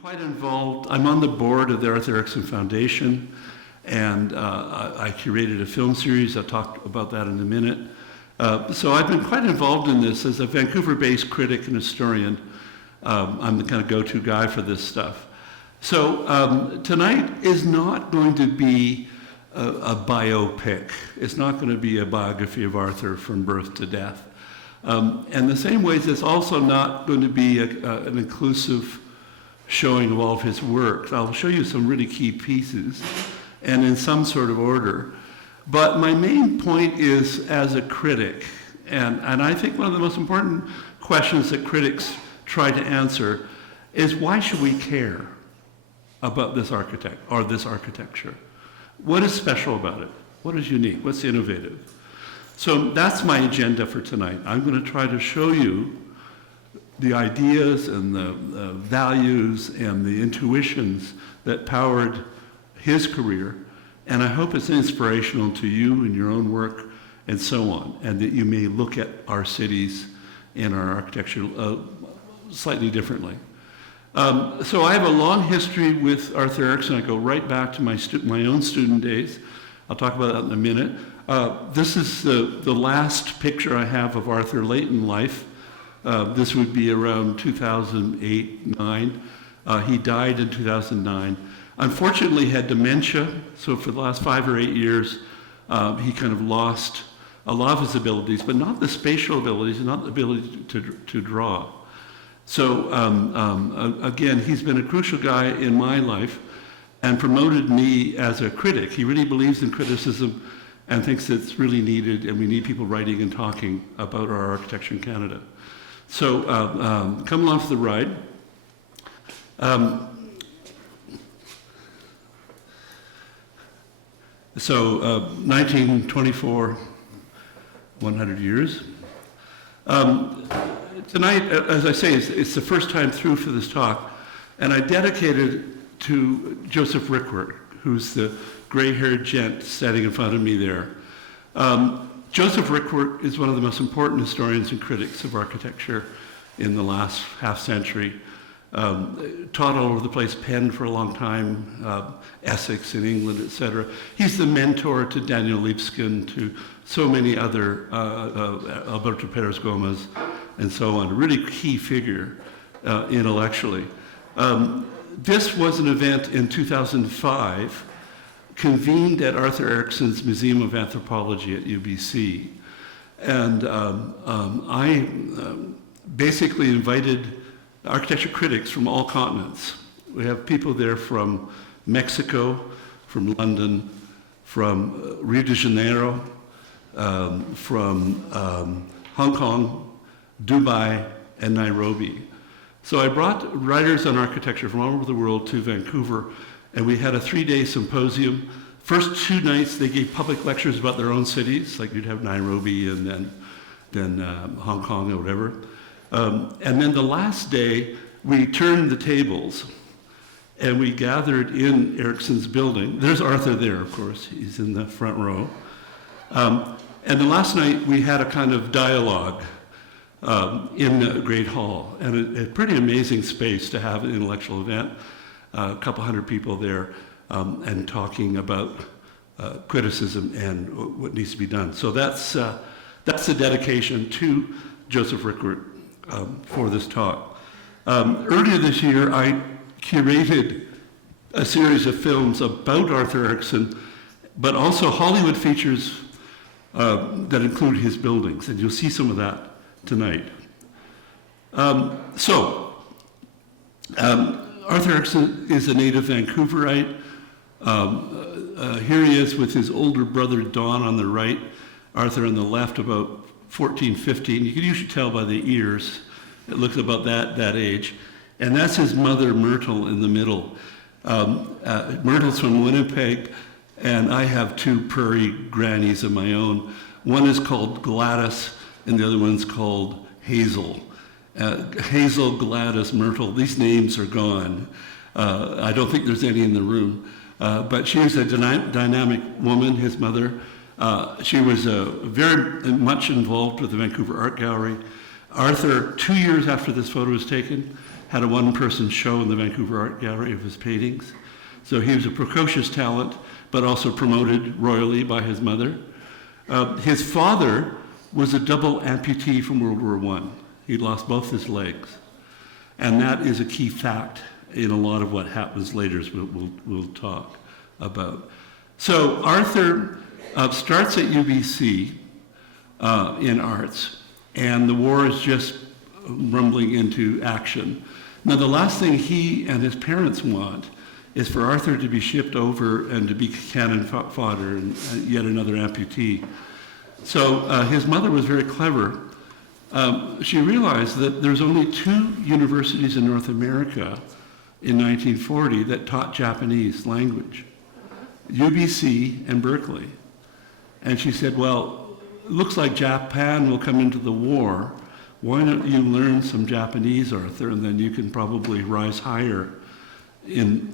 quite involved. I'm on the board of the Arthur Erickson Foundation, and I curated a film series. I'll talk about that in a minute. So I've been quite involved in this as a Vancouver-based critic and historian. I'm the kind of go-to guy for this stuff. So tonight is not going to be a biopic. It's not going to be a biography of Arthur from birth to death. And the same ways, it's also not going to be an inclusive showing of all of his work. I'll show you some really key pieces, and in some sort of order. But my main point is as a critic, and I think one of the most important questions that critics try to answer is, why should we care about this architect or this architecture? What is special about it? What is unique? What's innovative? So that's my agenda for tonight. I'm going to try to show you the ideas and the values and the intuitions that powered his career. And I hope it's inspirational to you in your own work and so on, and that you may look at our cities and our architecture slightly differently. So I have a long history with Arthur Erickson. I go right back to my own student days. I'll talk about that in a minute. This is the last picture I have of Arthur late in life. This would be around 2008-9. He died in 2009. Unfortunately, he had dementia, so for the last 5 or 8 years, he kind of lost a lot of his abilities, but not the spatial abilities, not the ability to draw. So again, he's been a crucial guy in my life and promoted me as a critic. He really believes in criticism and thinks it's really needed, and we need people writing and talking about our architecture in Canada. So come along for the ride. So 1924, 100 years. Tonight, as I say, it's the first time through for this talk, and I dedicated it to Joseph Rickworth, who's the gray-haired gent standing in front of me there. Joseph Rickworth is one of the most important historians and critics of architecture in the last half century. Taught all over the place, penned for a long time, Essex in England, etc. He's the mentor to Daniel Libeskind, to so many other, Alberto Perez Gomez, and so on. A really key figure intellectually. This was an event in 2005, convened at Arthur Erickson's Museum of Anthropology at UBC. And I basically invited architecture critics from all continents. We have people there from Mexico, from London, from Rio de Janeiro, from Hong Kong, Dubai, and Nairobi. So I brought writers on architecture from all over the world to Vancouver, and we had a 3-day symposium. First 2 nights, they gave public lectures about their own cities, like you'd have Nairobi and then Hong Kong or whatever. And then the last day, we turned the tables, and we gathered in Erickson's building. There's Arthur there, of course. He's in the front row. And the last night, we had a kind of dialogue in the Great Hall, and a pretty amazing space to have an intellectual event. A couple hundred people there, and talking about criticism and what needs to be done. So that's the dedication to Joseph Rickworth for this talk. Earlier this year, I curated a series of films about Arthur Erickson, but also Hollywood features that include his buildings, and you'll see some of that tonight. Arthur Erickson is a native Vancouverite. Here he is with his older brother Don on the right, Arthur on the left, about 14, 15. You can usually tell by the ears. It looks about that age. And that's his mother, Myrtle, in the middle. Myrtle's from Winnipeg, and I have 2 prairie grannies of my own. One is called Gladys, and the other one's called Hazel. Hazel, Gladys, Myrtle, these names are gone. I don't think there's any in the room. But she was a dynamic woman, his mother. She was very much involved with the Vancouver Art Gallery. Arthur, 2 years after this photo was taken, had a one-person show in the Vancouver Art Gallery of his paintings. So he was a precocious talent, but also promoted royally by his mother. His father was a double amputee from World War I. He lost both his legs. And that is a key fact in a lot of what happens later, as we'll talk about. So Arthur starts at UBC in arts, and the war is just rumbling into action. Now, the last thing he and his parents want is for Arthur to be shipped over and to be cannon fodder and yet another amputee. So his mother was very clever. She realized that there's only 2 universities in North America in 1940 that taught Japanese language, UBC and Berkeley. And she said, well, it looks like Japan will come into the war. Why don't you learn some Japanese, Arthur, and then you can probably rise higher in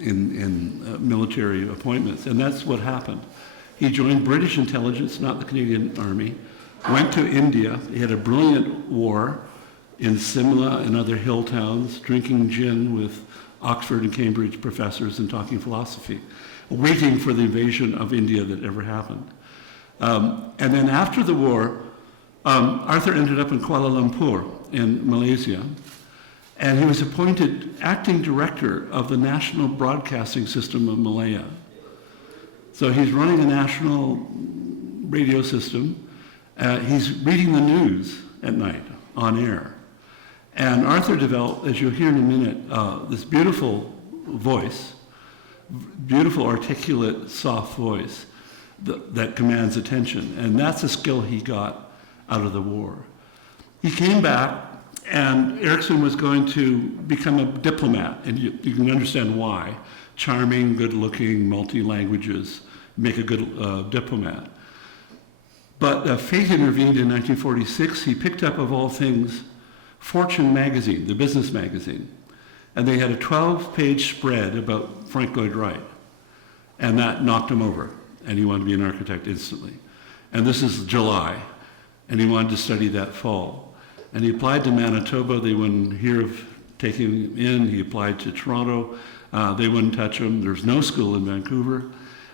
military appointments. And that's what happened. He joined British intelligence, not the Canadian Army, went to India. He had a brilliant war in Simla and other hill towns, drinking gin with Oxford and Cambridge professors and talking philosophy, waiting for the invasion of India that ever happened. And then after the war, Arthur ended up in Kuala Lumpur in Malaysia, and he was appointed acting director of the National Broadcasting System of Malaya. So he's running a national radio system. He's reading the news at night on air. And Arthur developed, as you'll hear in a minute, this beautiful voice, beautiful, articulate, soft voice that commands attention. And that's a skill he got out of the war. He came back, and Erickson was going to become a diplomat, and you can understand why. Charming, good-looking, multi-languages, make a good diplomat. But fate intervened in 1946. He picked up, of all things, Fortune magazine, the business magazine, and they had a 12-page spread about Frank Lloyd Wright, and that knocked him over, and he wanted to be an architect instantly. And this is July, and he wanted to study that fall. And he applied to Manitoba. They wouldn't hear of taking him in. He applied to Toronto. They wouldn't touch him. There's no school in Vancouver.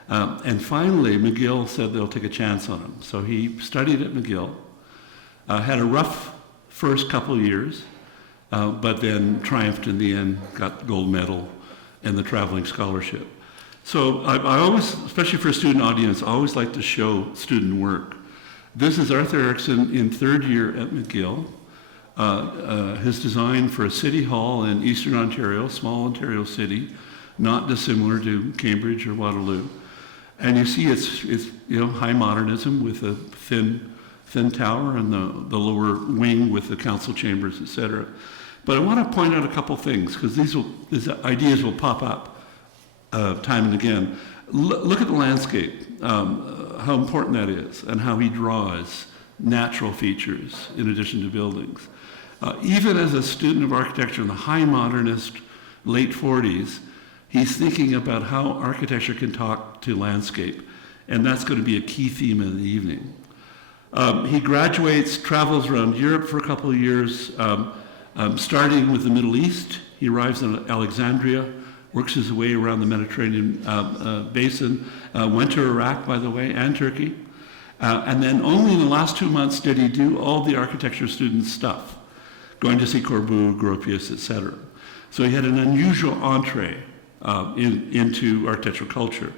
And finally, McGill said they'll take a chance on him. So he studied at McGill, had a rough first couple of years, but then triumphed in the end, got the gold medal and the traveling scholarship. So I always, especially for a student audience, I always like to show student work. This is Arthur Erickson in third year at McGill. His design for a city hall in Eastern Ontario, small Ontario city, not dissimilar to Cambridge or Waterloo. And you see it's high modernism with a thin tower and the lower wing with the council chambers, etc. But I want to point out a couple things, because these ideas will pop up time and again. Look at the landscape, how important that is, and how he draws natural features in addition to buildings. Even as a student of architecture in the high modernist late 40s, he's thinking about how architecture can talk to landscape, and that's going to be a key theme of the evening. He graduates, travels around Europe for a couple of years, starting with the Middle East. He arrives in Alexandria, works his way around the Mediterranean basin, went to Iraq, by the way, and Turkey. And then only in the last 2 months did he do all the architecture student stuff, going to see Corbu, Gropius, etc. So he had an unusual entree into architectural culture.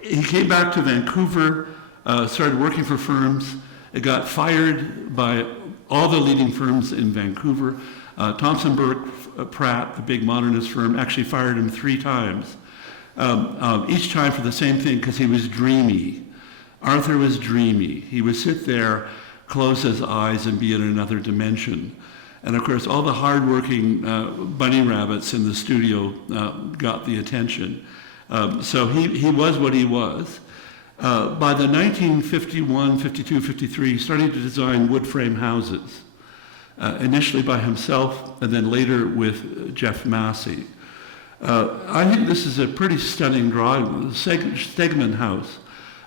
He came back to Vancouver, started working for firms. It got fired by all the leading firms in Vancouver. Thomson Burke Pratt, the big modernist firm, actually fired him 3 times, each time for the same thing, because he was dreamy. Arthur was dreamy. He would sit there, close his eyes, and be in another dimension. And of course, all the hardworking bunny rabbits in the studio got the attention. So he was what he was. By the 1951, 52, 53, he started to design wood frame houses, initially by himself, and then later with Jeff Massey. I think this is a pretty stunning drawing. The Stegman House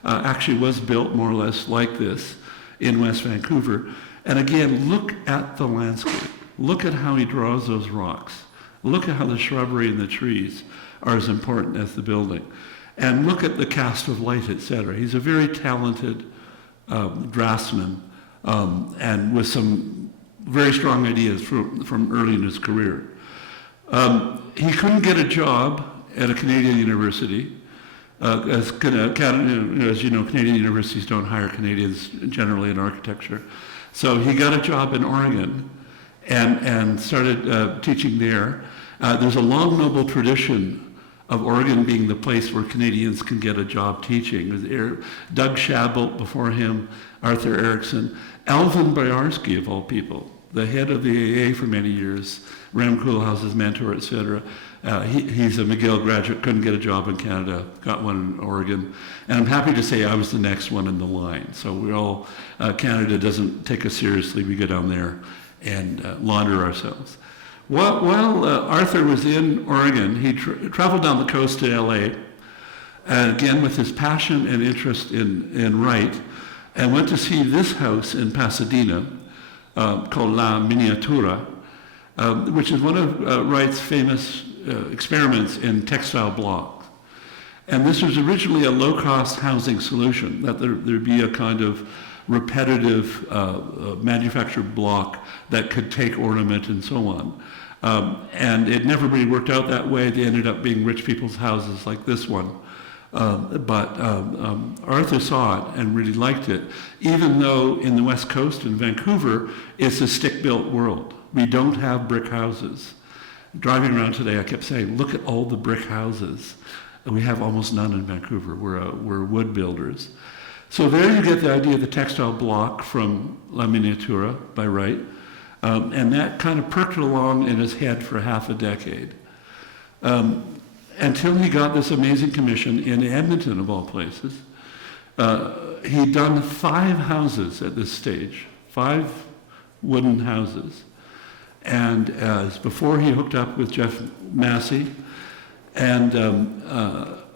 actually was built more or less like this in West Vancouver. And again, look at the landscape. Look at how he draws those rocks. Look at how the shrubbery and the trees are as important as the building. And look at the cast of light, etc. He's a very talented draftsman and with some very strong ideas from early in his career. He couldn't get a job at a Canadian university. As you know, Canadian universities don't hire Canadians generally in architecture. So he got a job in Oregon and started teaching there. There's a long, noble tradition of Oregon being the place where Canadians can get a job teaching. Doug Shabolt before him, Arthur Erickson, Alvin Boyarsky of all people, the head of the AA for many years, Ram Koolhaas's mentor, etc. He's a McGill graduate, couldn't get a job in Canada, got one in Oregon. And I'm happy to say I was the next one in the line. So we all, Canada doesn't take us seriously. We go down there and launder ourselves. While Arthur was in Oregon, he traveled down the coast to LA, again with his passion and interest in Wright, and went to see this house in Pasadena called La Miniatura, which is one of Wright's famous experiments in textile blocks. And this was originally a low-cost housing solution, that there'd be a kind of repetitive manufactured block that could take ornament and so on. And it never really worked out that way. They ended up being rich people's houses like this one. But Arthur saw it and really liked it, even though in the West Coast in Vancouver, it's a stick-built world. We don't have brick houses. Driving around today, I kept saying, look at all the brick houses. And we have almost none in Vancouver. We're wood builders. So there you get the idea of the textile block from La Miniatura by Wright. And that kind of perked along in his head for half a decade. Until he got this amazing commission in Edmonton, of all places. He'd done 5 houses at this stage, 5 wooden houses. And before he hooked up with Jeff Massey, and an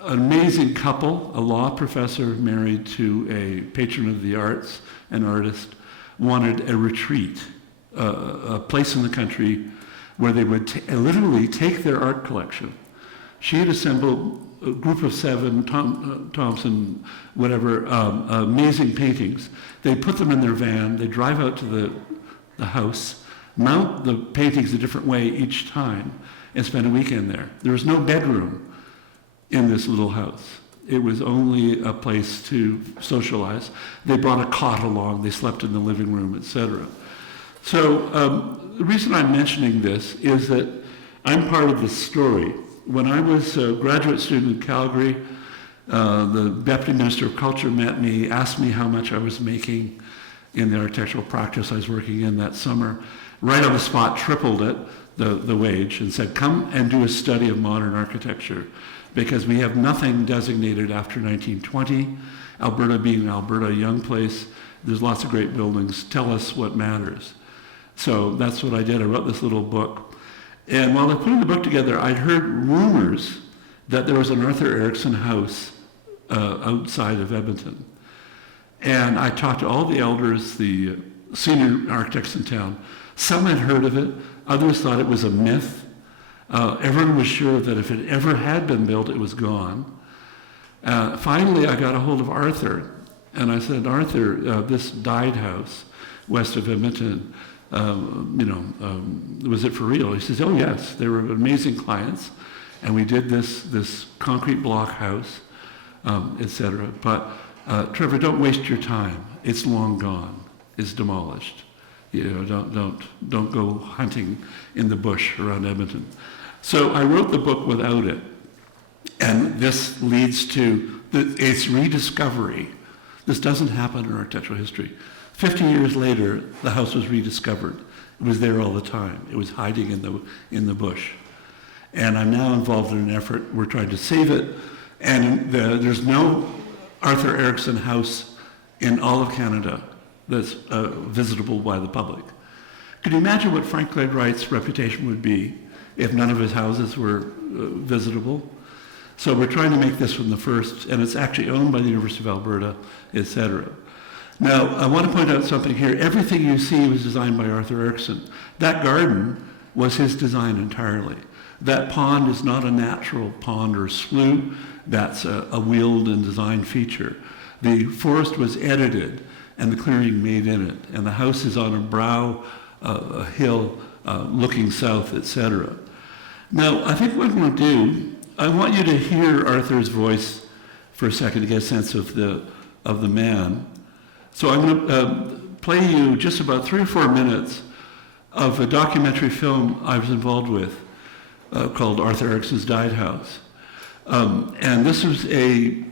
amazing couple, a law professor married to a patron of the arts, an artist, wanted a retreat, a place in the country where they would literally take their art collection. She had assembled a group of 7, Thompson, whatever, amazing paintings. They put them in their van, they drive out to the house, mount the paintings a different way each time, and spend a weekend there. There was no bedroom in this little house. It was only a place to socialize. They brought a cot along, they slept in the living room, etc. So the reason I'm mentioning this is that I'm part of this story. When I was a graduate student in Calgary, the Deputy Minister of Culture met me, asked me how much I was making in the architectural practice I was working in that summer. Right on the spot, tripled it, the wage, and said, come and do a study of modern architecture, because we have nothing designated after 1920. Alberta being an Alberta young place, there's lots of great buildings. Tell us what matters. So that's what I did. I wrote this little book. And while I was putting the book together, I'd heard rumors that there was an Arthur Erickson house outside of Edmonton. And I talked to all the elders, the senior architects in town. Some had heard of it. Others thought it was a myth. Everyone was sure that if it ever had been built, it was gone. Finally, I got a hold of Arthur. And I said, Arthur, this died house west of Edmonton, was it for real? He says, oh yes, they were amazing clients. And we did this concrete block house, etc. But Trevor, don't waste your time. It's long gone. It's demolished. Don't go hunting in the bush around Edmonton. So I wrote the book without it. And this leads to its rediscovery. This doesn't happen in architectural history. 50 years later, the house was rediscovered. It was there all the time. It was hiding in the bush. And I'm now involved in an effort. We're trying to save it. And there's no Arthur Erickson house in all of Canada that's visitable by the public. Could you imagine what Frank Lloyd Wright's reputation would be if none of his houses were visitable? So we're trying to make this one the first, and it's actually owned by the University of Alberta, etc. Now, I want to point out something here. Everything you see was designed by Arthur Erickson. That garden was his design entirely. That pond is not a natural pond or slough. That's a wheeled and designed feature. The forest was edited and the clearing made in it. And the house is on a brow, a hill looking south, etc. Now, I think what I'm going to do, I want you to hear Arthur's voice for a second to get a sense of the man. So I'm going to play you just about 3 or 4 minutes of a documentary film I was involved with called Arthur Erickson's Died House. And this was a,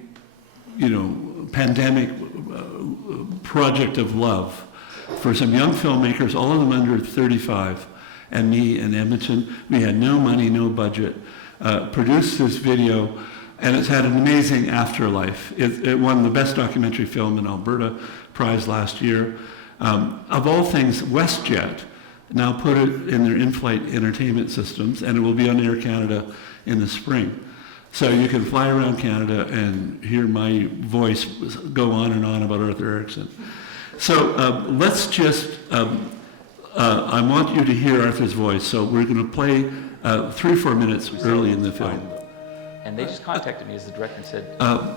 pandemic project of love for some young filmmakers, all of them under 35, and me in Edmonton. We had no money, no budget. Produced this video, and it's had an amazing afterlife. It won the Best Documentary Film in Alberta prize last year. Of all things, WestJet now put it in their in-flight entertainment systems, and it will be on Air Canada in the spring. So you can fly around Canada and hear my voice go on and on about Arthur Erickson. So let's just, I want you to hear Arthur's voice, so we're going to play 3 or 4 minutes early in the film. And they just contacted me as the director and said,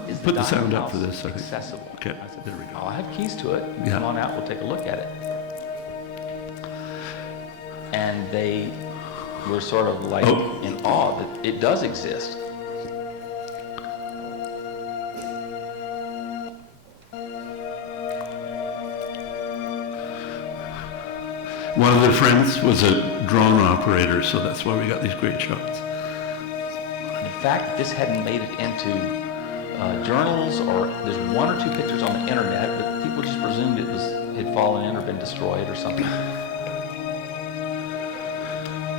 is put the dining sound up house for this, I think. accessible? Okay, I said, there we go. I have keys to it. Yeah. Come on out, we'll take a look at it. And they were sort of like in awe that it does exist. One of their friends was a drone operator, so that's why we got these great shots. The fact that this hadn't made it into journals, or there's 1 or 2 pictures on the internet, but people just presumed it had fallen in or been destroyed or something.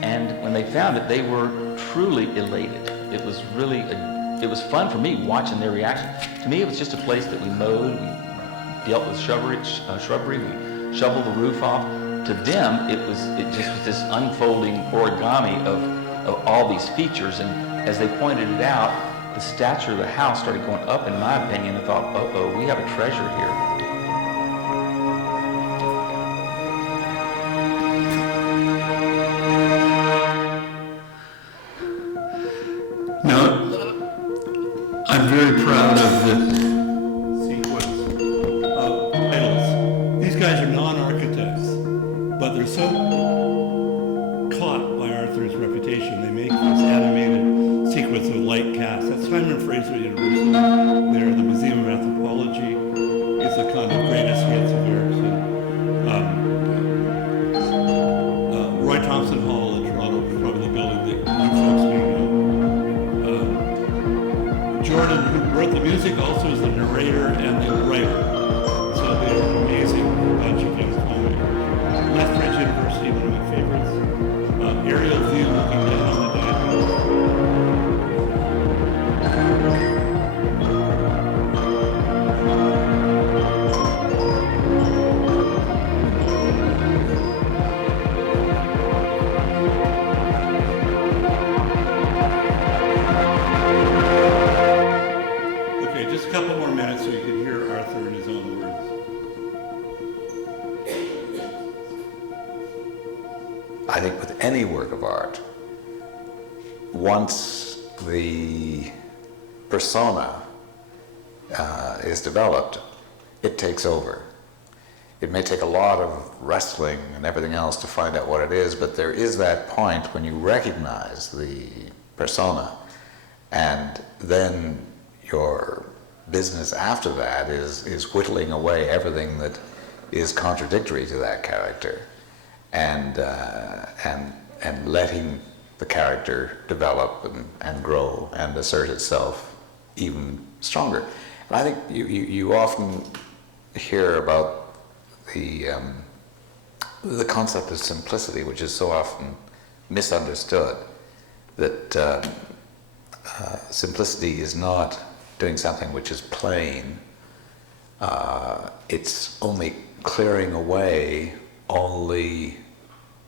And when they found it, they were truly elated. It was really, it was fun for me watching their reaction. To me, it was just a place that we mowed, we dealt with shrubbery, we shoveled the roof off. To them, it just was this unfolding origami of all these features. And as they pointed it out, the stature of the house started going up, in my opinion. I thought, uh-oh, we have a treasure here. Now, I'm very proud of this sequence of titles. These guys are non-architects, but they're so caught by Arthur's reputation, they make this animated sequence of light cast. That's Simon Fraser University. There, the Museum of Anthropology is the kind of greatest hits of Erickson. Roy Thompson Hall in Toronto, probably the building that you folks may know. Jordan, who wrote the music, also is the narrator and the writer. So they're an amazing bunch of young filmmakers. Lethbridge University, one of my favorites. Aerial view looking down on the dining room. Okay, just a couple more minutes so you can hear Arthur in his own words. I think with any work of art, once the persona is developed, it takes over. It may take a lot of wrestling and everything else to find out what it is, but there is that point when you recognize the persona, and then your business after that is whittling away everything that is contradictory to that character, and letting the character develop and grow and assert itself even stronger. And I think you often hear about the concept of simplicity, which is so often misunderstood, that simplicity is not doing something which is plain. It's only clearing away all the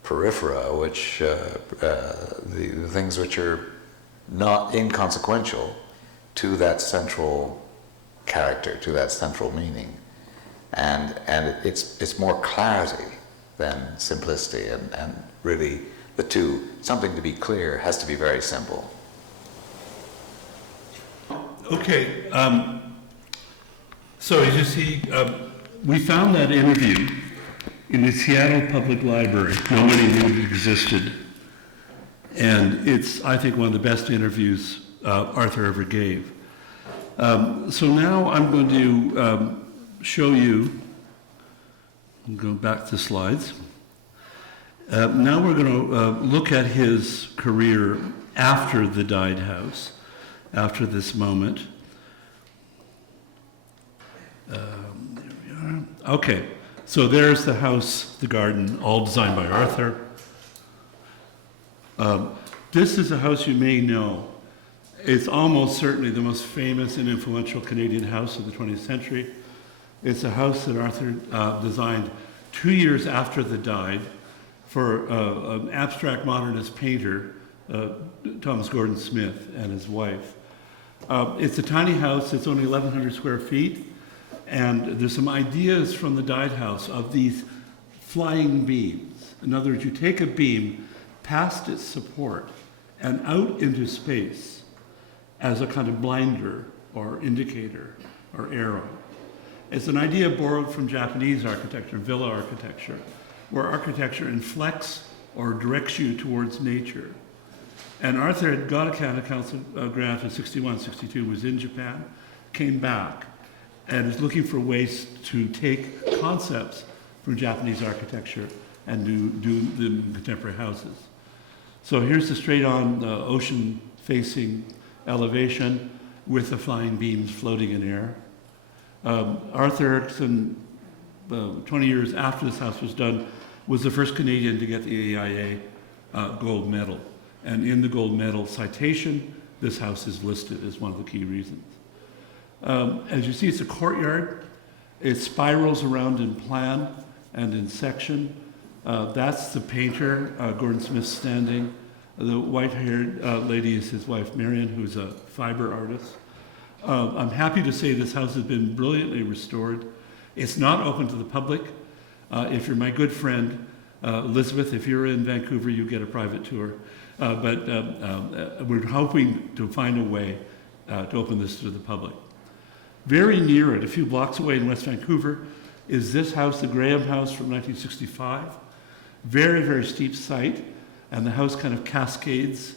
periphera, which the things which are not inconsequential to that central character, to that central meaning. and it's more clarity than simplicity, and really the two, something to be clear has to be very simple. Okay, so as you see, we found that interview in the Seattle Public Library. Nobody knew it existed. And it's, I think, one of the best interviews Arthur ever gave. So now I'm going to show you, I'm going back to slides. Now we're going to look at his career after the Dyed House, after this moment. There we are. Okay, so there's the house, the garden, all designed by Arthur. This is a house you may know. It's almost certainly the most famous and influential Canadian house of the 20th century. It's a house that Arthur designed 2 years after the Dyed for an abstract modernist painter, Thomas Gordon Smith, and his wife. It's a tiny house. It's only 1,100 square feet. And there's some ideas from the Dyed House of these flying beams. In other words, you take a beam past its support and out into space as a kind of blinder or indicator or arrow. It's an idea borrowed from Japanese architecture, villa architecture, where architecture inflects or directs you towards nature. And Arthur had got a Canada Council grant in 61, 62, was in Japan, came back, and is looking for ways to take concepts from Japanese architecture and do them in contemporary houses. So here's the straight-on ocean-facing elevation with the flying beams floating in air. Arthur Erickson, 20 years after this house was done, was the first Canadian to get the AIA gold medal. And in the gold medal citation, this house is listed as one of the key reasons. As you see, it's a courtyard. It spirals around in plan and in section. That's the painter, Gordon Smith, standing. The white-haired lady is his wife, Marion, who's a fiber artist. I'm happy to say this house has been brilliantly restored. It's not open to the public. If you're my good friend, Elizabeth, if you're in Vancouver, you get a private tour. But we're hoping to find a way to open this to the public. Very near it, a few blocks away in West Vancouver, is this house, the Graham House from 1965. Very, very steep site, and the house kind of cascades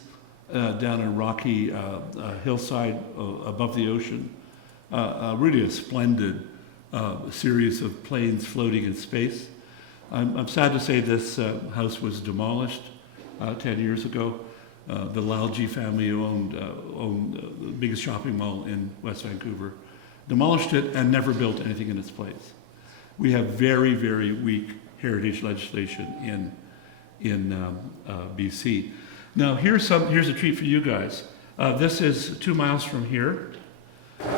down a rocky hillside above the ocean. Really a splendid series of planes floating in space. I'm sad to say this house was demolished 10 years ago. The Lalji family owned the biggest shopping mall in West Vancouver, demolished it and never built anything in its place. We have very, very weak heritage legislation in BC. Now here's a treat for you guys. This is 2 miles from here.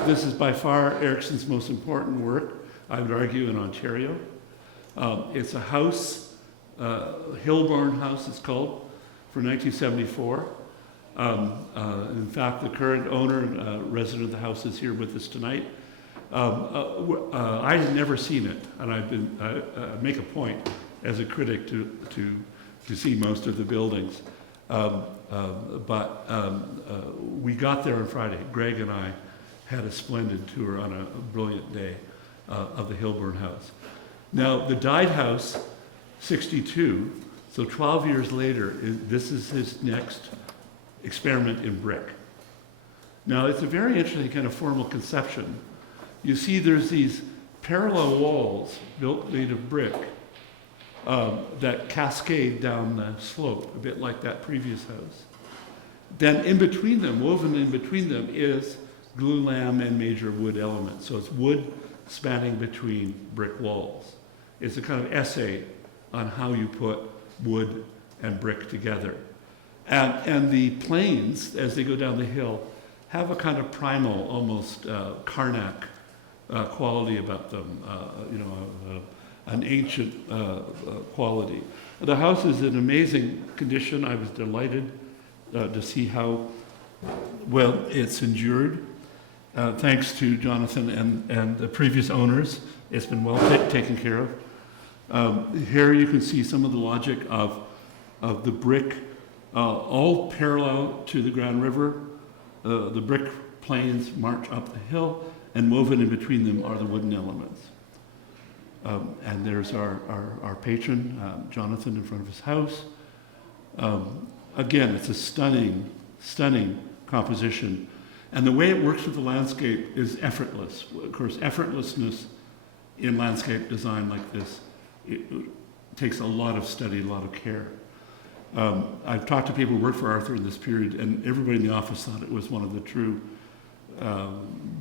This is by far Erickson's most important work, I would argue, in Ontario. It's a house, Hillborn House it's called, for 1974. In fact, the current owner, resident of the house, is here with us tonight. I had never seen it, and I make a point as a critic to see most of the buildings. But we got there on Friday. Greg and I had a splendid tour on a brilliant day of the Hillborn House. Now, the Dyed House, 62, so 12 years later, this is his next experiment in brick. Now, it's a very interesting kind of formal conception. You see there's these parallel walls built made of brick that cascade down the slope, a bit like that previous house. Then in between them, woven in between them, is glulam and major wood elements. So it's wood spanning between brick walls. It's a kind of essay on how you put wood and brick together. And the planes, as they go down the hill, have a kind of primal, almost Karnak quality about them, an ancient quality. The house is in amazing condition. I was delighted to see how well it's endured, thanks to Jonathan and the previous owners. It's been well taken care of. Here you can see some of the logic of the brick, all parallel to the Grand River. The brick planes march up the hill, and woven in between them are the wooden elements. And there's our patron, Jonathan, in front of his house. Again, it's a stunning, stunning composition. And the way it works with the landscape is effortless. Of course, effortlessness in landscape design like this, it takes a lot of study, a lot of care. I've talked to people who worked for Arthur in this period, and everybody in the office thought it was one of the true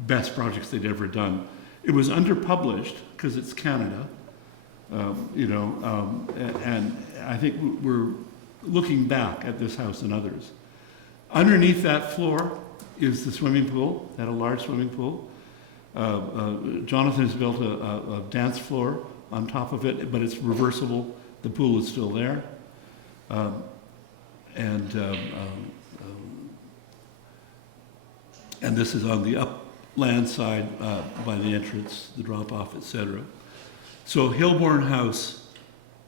best projects they'd ever done. It was underpublished because it's Canada, and I think we're looking back at this house and others. Underneath that floor is the swimming pool, had a large swimming pool. Jonathan has built a dance floor on top of it, but it's reversible. The pool is still there. And this is on the upland side by the entrance, the drop-off, etc. So Hilborn House,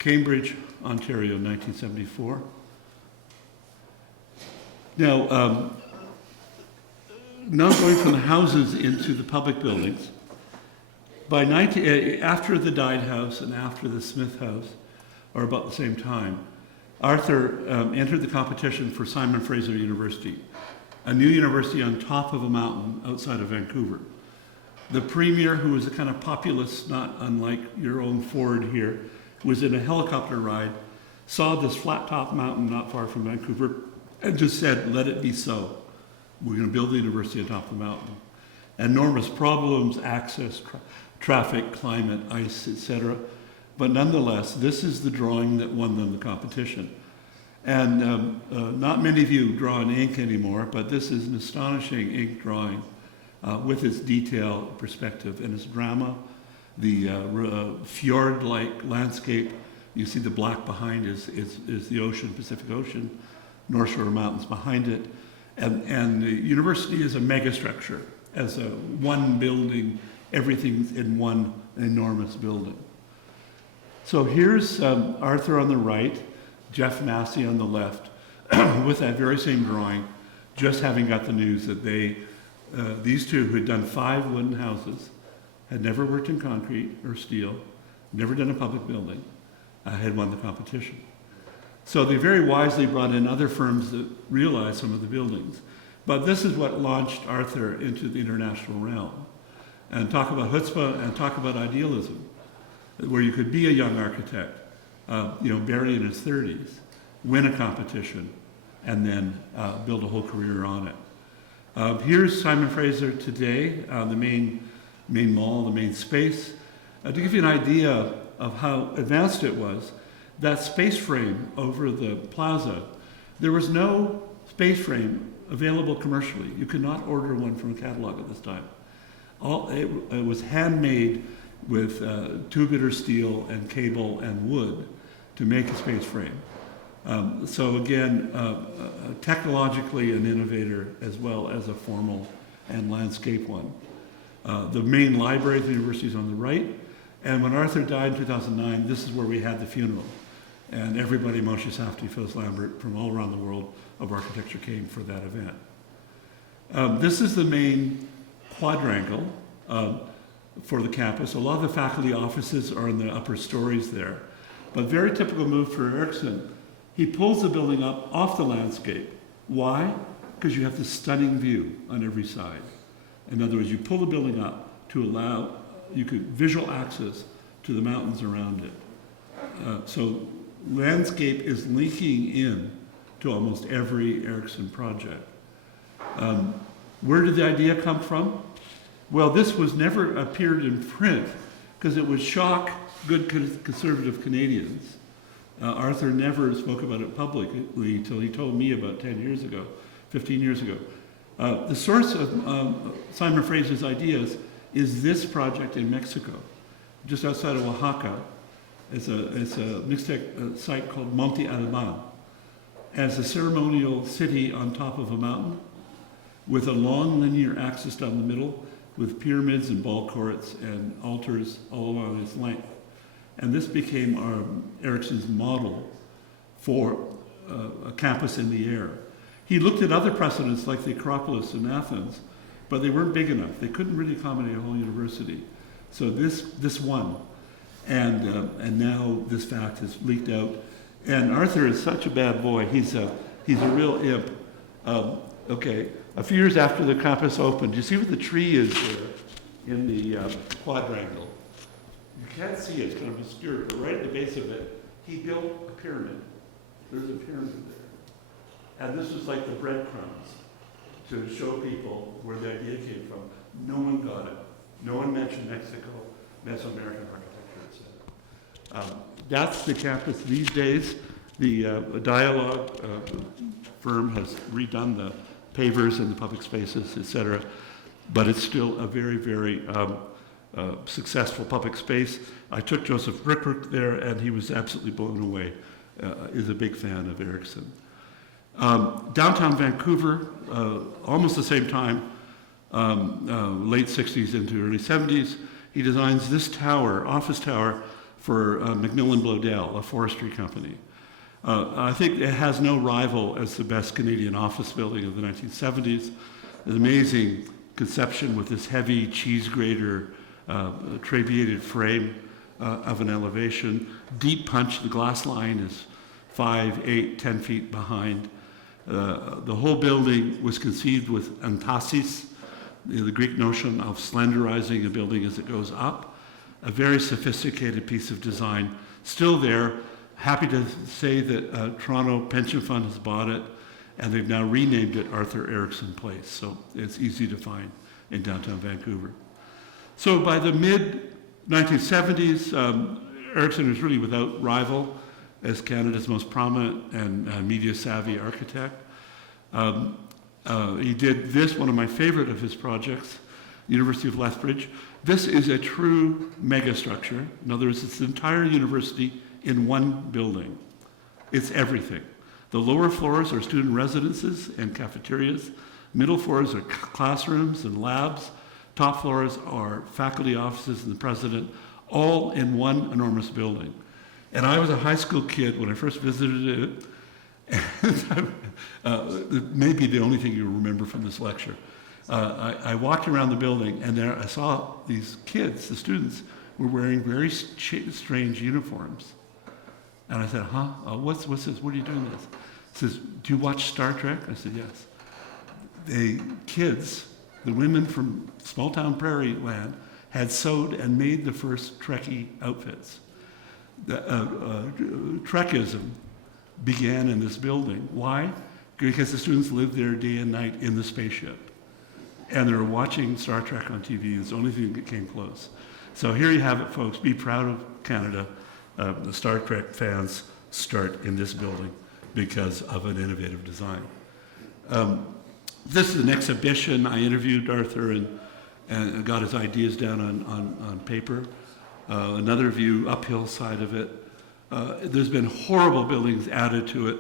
Cambridge, Ontario, 1974. Now, now going from the houses into the public buildings, after the Dyed House and after the Smith House, or about the same time, Arthur entered the competition for Simon Fraser University, a new university on top of a mountain outside of Vancouver. The premier, who was a kind of populist, not unlike your own Ford here, was in a helicopter ride, saw this flat-top mountain not far from Vancouver, and just said, let it be so. We're going to build the university on top of the mountain. Enormous problems, access, traffic, climate, ice, etc. But nonetheless, this is the drawing that won them the competition. And not many of you draw in ink anymore, but this is an astonishing ink drawing with its detail, perspective, and its drama. The fjord-like landscape, you see the black behind is the ocean, Pacific Ocean, North Shore Mountains behind it. And the university is a megastructure, as a one building, everything's in one enormous building. So here's Arthur on the right, Jeff Massey on the left, with that very same drawing, just having got the news that these two who had done 5 wooden houses, had never worked in concrete or steel, never done a public building, had won the competition. So they very wisely brought in other firms that realized some of the buildings. But this is what launched Arthur into the international realm. And talk about chutzpah and talk about idealism, where you could be a young architect, barely in his 30s, win a competition, and then build a whole career on it. Here's Simon Fraser today, the main mall, the main space. To give you an idea of how advanced it was, that space frame over the plaza, there was no space frame available commercially. You could not order one from a catalog at this time. It was handmade with two-bitter steel and cable and wood to make a space frame. So again, technologically an innovator as well as a formal and landscape one. The main library of the university is on the right. And when Arthur died in 2009, this is where we had the funeral. And everybody, Moshe Safdie, Phyllis Lambert, from all around the world of architecture came for that event. This is the main quadrangle for the campus. A lot of the faculty offices are in the upper stories there. But very typical move for Erickson. He pulls the building up off the landscape. Why? Because you have this stunning view on every side. In other words, you pull the building up to allow visual access to the mountains around it. So landscape is linking in to almost every Erickson project. Where did the idea come from? Well, this was never appeared in print because it would shock good conservative Canadians. Arthur never spoke about it publicly until he told me about 10 years ago, 15 years ago. The source of Simon Fraser's ideas is this project in Mexico, just outside of Oaxaca. It's a Mixtec site called Monte Alban. As a ceremonial city on top of a mountain with a long linear axis down the middle with pyramids and ball courts and altars all along its length. And this became Erickson's model for a campus in the air. He looked at other precedents like the Acropolis in Athens, but they weren't big enough. They couldn't really accommodate a whole university. So this won. And now this fact has leaked out. And Arthur is such a bad boy. He's a real imp. Okay, a few years after the campus opened, you see what the tree is there in the quadrangle? You can't see it, it's kind of obscure, but right at the base of it, he built a pyramid. There's a pyramid there. And this was like the breadcrumbs to show people where the idea came from. No one got it. No one mentioned Mexico, Mesoamerican architecture, etc. That's the campus these days. The Dialogue firm has redone the pavers and the public spaces, etc. But it's still a very, very successful public space. I took Joseph Rickert there, and he was absolutely blown away. Is a big fan of Erickson. Downtown Vancouver, almost the same time, late 60s into early 70s, he designs this tower, office tower, for Macmillan Bloedel, a forestry company. I think it has no rival as the best Canadian office building of the 1970s. An amazing conception with this heavy cheese grater trabeated frame of an elevation. Deep punch, the glass line is 5, 8, 10 feet behind. The whole building was conceived with entasis, the Greek notion of slenderizing a building as it goes up. A very sophisticated piece of design, still there. Happy to say that Toronto Pension Fund has bought it, and they've now renamed it Arthur Erickson Place, so it's easy to find in downtown Vancouver. So by the mid-1970s, Erickson is really without rival as Canada's most prominent and media-savvy architect. He did this, one of my favorite of his projects, University of Lethbridge. This is a true megastructure. In other words, it's the entire university in one building. It's everything. The lower floors are student residences and cafeterias. Middle floors are classrooms and labs. Top floors are faculty offices and the president, all in one enormous building. And I was a high school kid when I first visited it. And maybe the only thing you remember from this lecture. I walked around the building, and there I saw these kids, the students, were wearing very strange uniforms. And I said, what's this? What are you doing this? He says, do you watch Star Trek? I said, yes. The kids, the women from small town prairie land, had sewed and made the first Trekkie outfits. Trekism began in this building. Why? Because the students lived there day and night in the spaceship. And they were watching Star Trek on TV. It's the only thing that came close. So here you have it, folks. Be proud of Canada. The Star Trek fans start in this building because of an innovative design. This is an exhibition. I interviewed Arthur and got his ideas down on paper. Another view, uphill side of it. There's been horrible buildings added to it.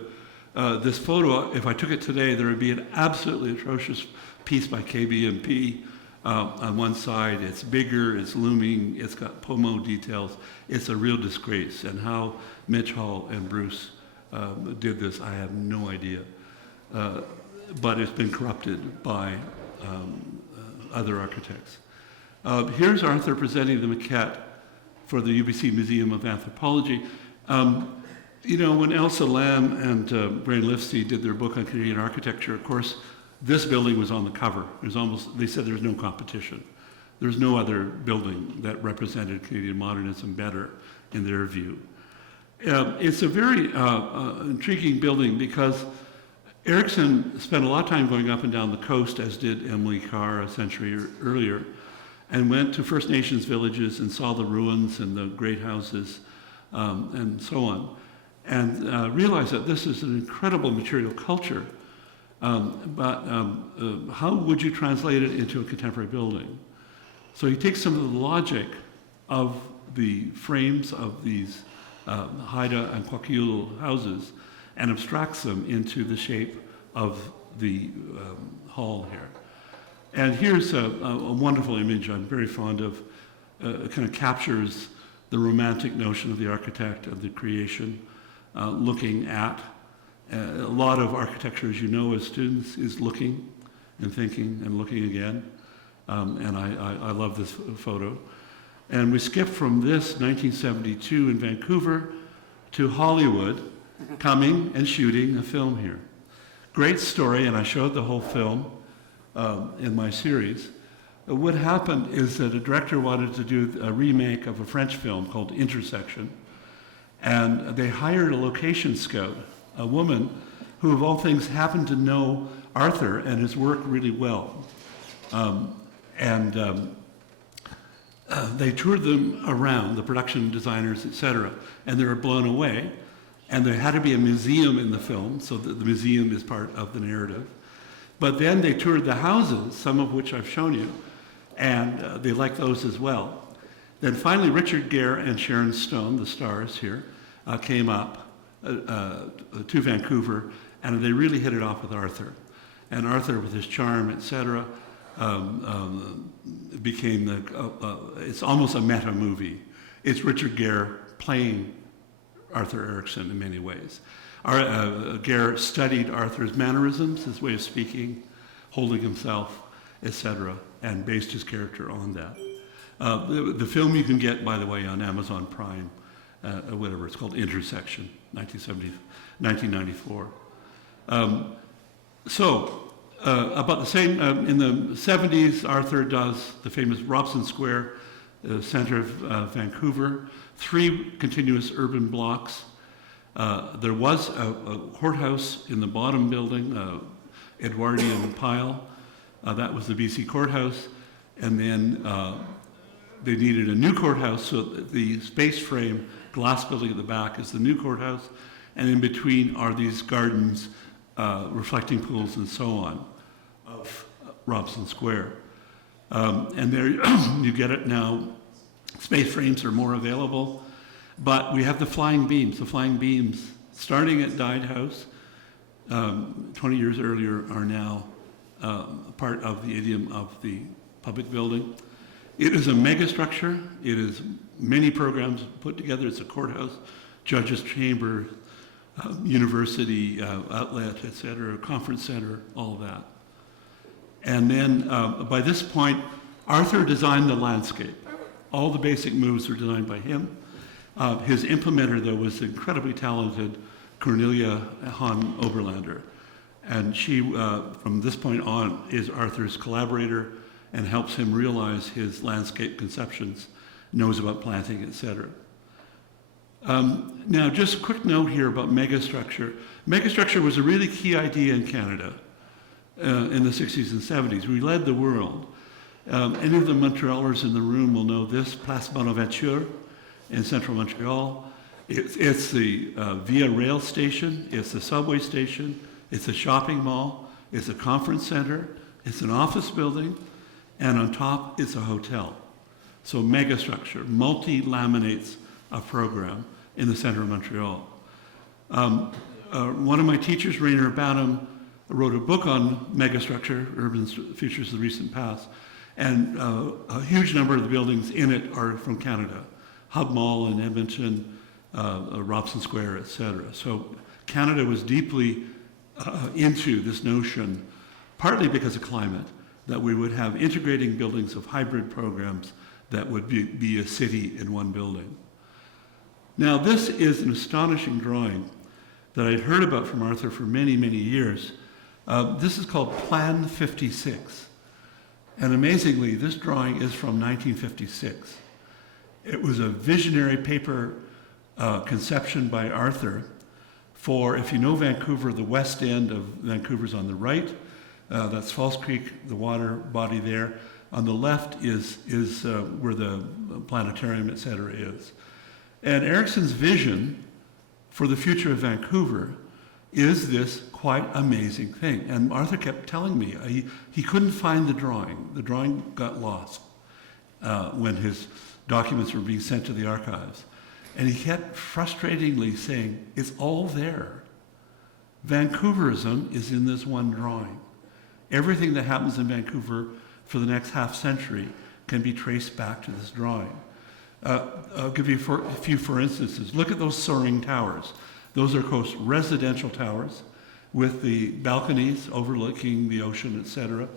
This photo, if I took it today, there would be an absolutely atrocious piece by KBMP on one side. It's bigger, it's looming, it's got POMO details. It's a real disgrace. And how Mitch Hall and Bruce did this, I have no idea. But it's been corrupted by other architects. Here's Arthur presenting the maquette for the UBC Museum of Anthropology. When Elsa Lam and Brian Lifsey did their book on Canadian architecture, of course, this building was on the cover. They said there's no competition. There's no other building that represented Canadian modernism better in their view. It's a very intriguing building because Erickson spent a lot of time going up and down the coast, as did Emily Carr a century earlier, and went to First Nations villages and saw the ruins and the great houses and so on, and realized that this is an incredible material culture. But how would you translate it into a contemporary building? So he takes some of the logic of the frames of these Haida and Kwakiutl houses and abstracts them into the shape of the hall here. And here's a wonderful image I'm very fond of. It kind of captures the romantic notion of the architect, of the creation, looking at. A lot of architecture, as you know, as students, is looking and thinking and looking again. And I love this photo. And we skip from this 1972 in Vancouver to Hollywood, coming and shooting a film here. Great story, and I showed the whole film in my series. What happened is that a director wanted to do a remake of a French film called Intersection, and they hired a location scout, a woman who, of all things, happened to know Arthur and his work really well. They toured them around, the production designers, etc., and they were blown away. And there had to be a museum in the film, so that the museum is part of the narrative. But then they toured the houses, some of which I've shown you, and they liked those as well. Then finally, Richard Gere and Sharon Stone, the stars here, came up to Vancouver, and they really hit it off with Arthur. And Arthur, with his charm, etc., became it's almost a meta movie. It's Richard Gere playing Arthur Erickson in many ways. Gere studied Arthur's mannerisms, his way of speaking, holding himself, etc., and based his character on that. The film you can get, by the way, on Amazon Prime, whatever, it's called Intersection, 1994. About the same, in the 70s, Arthur does the famous Robson Square, the center of Vancouver, 3 continuous urban blocks. There was a courthouse in the bottom building, Edwardian pile. That was the BC courthouse. And then they needed a new courthouse, so the space frame glass building at the back is the new courthouse. And in between are these gardens, reflecting pools and so on, of Robson Square. And there you get it now. Space frames are more available, but we have the flying beams. The flying beams, starting at Dyed House, 20 years earlier, are now part of the idiom of the public building. It is a megastructure. It is many programs put together. It's a courthouse, judge's chamber, university outlet, etc., conference center, all of that. And then by this point, Arthur designed the landscape. All the basic moves were designed by him. His implementer, though, was incredibly talented Cornelia Hahn Oberlander. And she, from this point on, is Arthur's collaborator and helps him realize his landscape conceptions, knows about planting, etc. Now, just a quick note here about megastructure. Megastructure was a really key idea in Canada in the 60s and 70s. We led the world. Any of the Montrealers in the room will know this, Place Bonaventure in central Montreal. It's the Via Rail station, it's the subway station, it's a shopping mall, it's a conference center, it's an office building, and on top it's a hotel. So megastructure, multi-laminates a program in the center of Montreal. One of my teachers, Rainer Banham, wrote a book on megastructure, Urban Futures of the Recent Past, and a huge number of the buildings in it are from Canada. Hub Mall in Edmonton, Robson Square, etc. So Canada was deeply into this notion, partly because of climate, that we would have integrating buildings of hybrid programs that would be a city in one building. Now, this is an astonishing drawing that I'd heard about from Arthur for many, many years. This is called Plan 56. And amazingly, this drawing is from 1956. It was a visionary paper conception by Arthur for, if you know Vancouver, the west end of Vancouver's on the right. That's False Creek, the water body there. On the left is where the planetarium, et cetera, is. And Erickson's vision for the future of Vancouver is this quite amazing thing. And Arthur kept telling me he couldn't find the drawing. The drawing got lost when his documents were being sent to the archives. And he kept frustratingly saying, it's all there. Vancouverism is in this one drawing. Everything that happens in Vancouver for the next half century can be traced back to this drawing. I'll give you a few for instances. Look at those soaring towers. Those are, of course, residential towers with the balconies overlooking the ocean, etc.,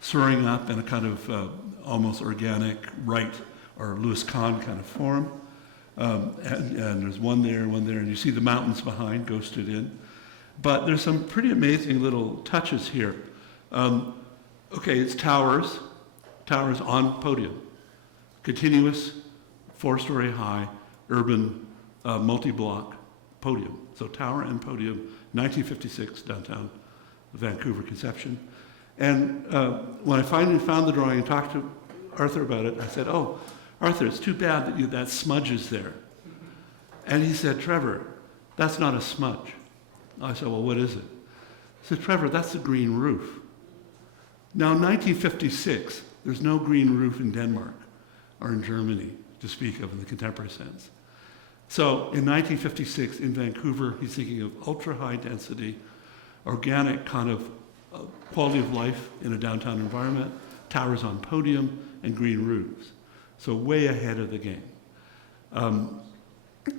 soaring up in a kind of almost organic Wright or Louis Kahn kind of form. And there's one there, and you see the mountains behind, ghosted in. But there's some pretty amazing little touches here. Okay, it's towers on podium. Continuous, 4-story high, urban, multi-block podium. So tower and podium, 1956, downtown Vancouver Conception. And when I finally found the drawing and talked to Arthur about it, I said, "Oh, Arthur, it's too bad that smudge is there." And he said, "Trevor, that's not a smudge." I said, "Well, what is it?" He said, "Trevor, that's the green roof." Now, in 1956, there's no green roof in Denmark or in Germany to speak of in the contemporary sense. So in 1956 in Vancouver, he's thinking of ultra-high density, organic kind of quality of life in a downtown environment, towers on podium, and green roofs. So way ahead of the game.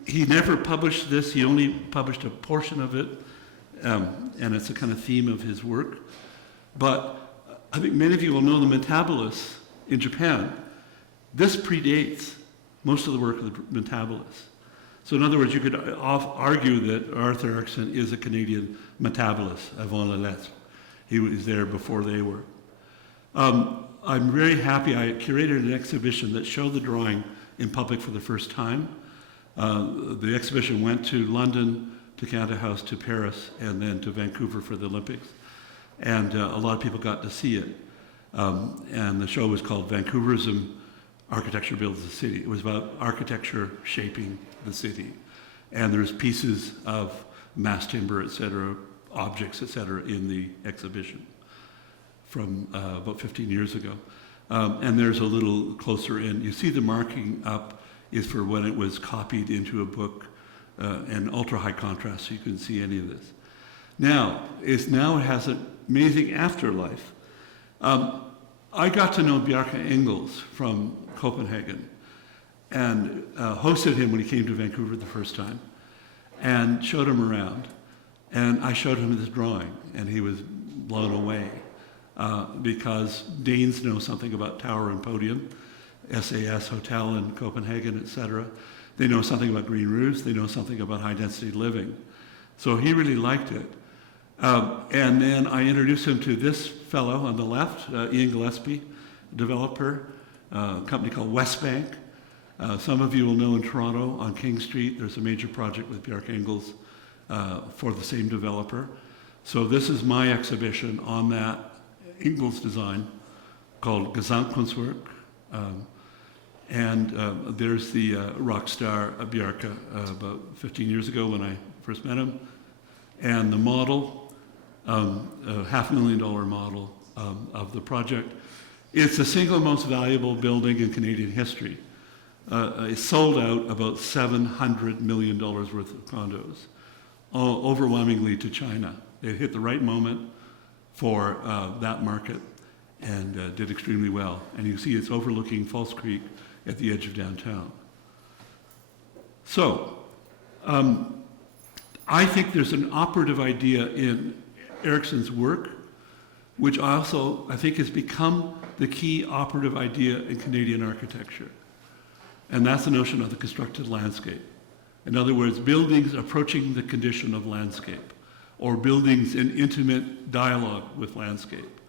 He never published this. He only published a portion of it, and it's a kind of theme of his work. But I think many of you will know the Metabolists in Japan. This predates most of the work of the Metabolists. So in other words, you could argue that Arthur Erickson is a Canadian metabolist avant la lettre. He was there before they were. I'm very happy I curated an exhibition that showed the drawing in public for the first time. The exhibition went to London, to Canada House, to Paris, and then to Vancouver for the Olympics. And a lot of people got to see it. And the show was called Vancouverism, Architecture Builds the City. It was about architecture shaping the city. And there's pieces of mass timber, et cetera, objects, et cetera, in the exhibition from about 15 years ago. And there's a little closer in. You see the marking up is for when it was copied into a book and ultra high contrast, so you couldn't see any of this. Now it has an amazing afterlife. I got to know Bjarke Ingels from Copenhagen and hosted him when he came to Vancouver the first time and showed him around. And I showed him this drawing, and he was blown away because Danes know something about tower and podium, SAS Hotel in Copenhagen, etc. They know something about green roofs. They know something about high-density living. So he really liked it. And then I introduced him to this fellow on the left, Ian Gillespie, developer, a company called Westbank. Some of you will know in Toronto on King Street, there's a major project with Bjarke Ingels for the same developer. So this is my exhibition on that Ingels design called Gesamtkunstwerk. And there's the rock star Bjarke about 15 years ago when I first met him. And the model, a $500,000 model of the project. It's the single most valuable building in Canadian history. It sold out about $700 million worth of condos, overwhelmingly to China. It hit the right moment for that market and did extremely well. And you see it's overlooking False Creek at the edge of downtown. So, I think there's an operative idea in Erickson's work, which also I think has become the key operative idea in Canadian architecture. And that's the notion of the constructed landscape. In other words, buildings approaching the condition of landscape, or buildings in intimate dialogue with landscape,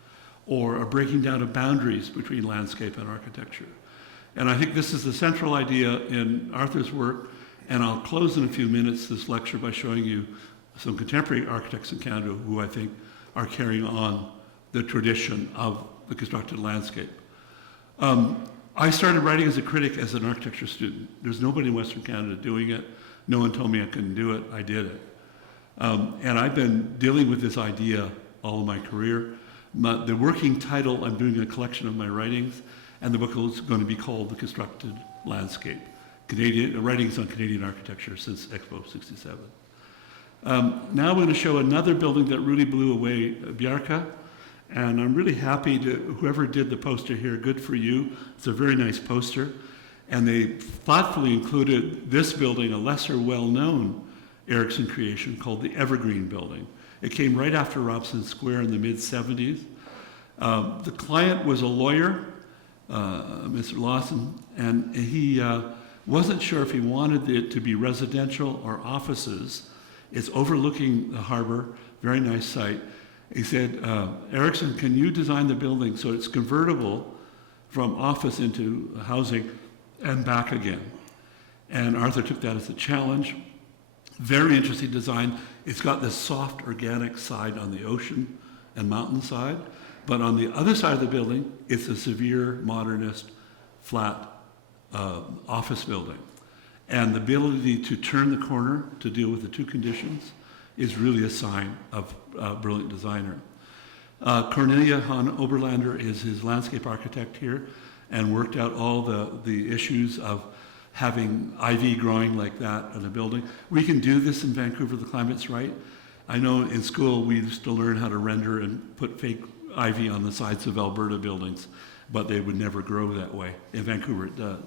or a breaking down of boundaries between landscape and architecture. And I think this is the central idea in Arthur's work, and I'll close in a few minutes this lecture by showing you some contemporary architects in Canada who I think are carrying on the tradition of the constructed landscape. I started writing as a critic as an architecture student. There's nobody in Western Canada doing it. No one told me I couldn't do it. I did it. And I've been dealing with this idea all of my career. The working title, I'm doing a collection of my writings, and the book is going to be called The Constructed Landscape, Writings on Canadian Architecture since Expo 67. Now I'm going to show another building that really blew away Bjarke, And I'm really happy to, whoever did the poster here, good for you. It's a very nice poster. And they thoughtfully included this building, a lesser well-known Erickson creation called the Evergreen Building. It came right after Robson Square in the mid-70s. The client was a lawyer, Mr. Lawson, and he wasn't sure if he wanted it to be residential or offices. It's overlooking the harbor, very nice site. He said, Erickson, can you design the building so it's convertible from office into housing and back again? And Arthur took that as a challenge. Very interesting design. It's got this soft organic side on the ocean and mountain side, but on the other side of the building, it's a severe modernist flat office building. And the ability to turn the corner to deal with the two conditions is really a sign of a brilliant designer. Cornelia Hahn Oberlander is his landscape architect here and worked out all the issues of having ivy growing like that in a building. We can do this in Vancouver, the climate's right. I know in school we used to learn how to render and put fake ivy on the sides of Alberta buildings, but they would never grow that way. In Vancouver it does.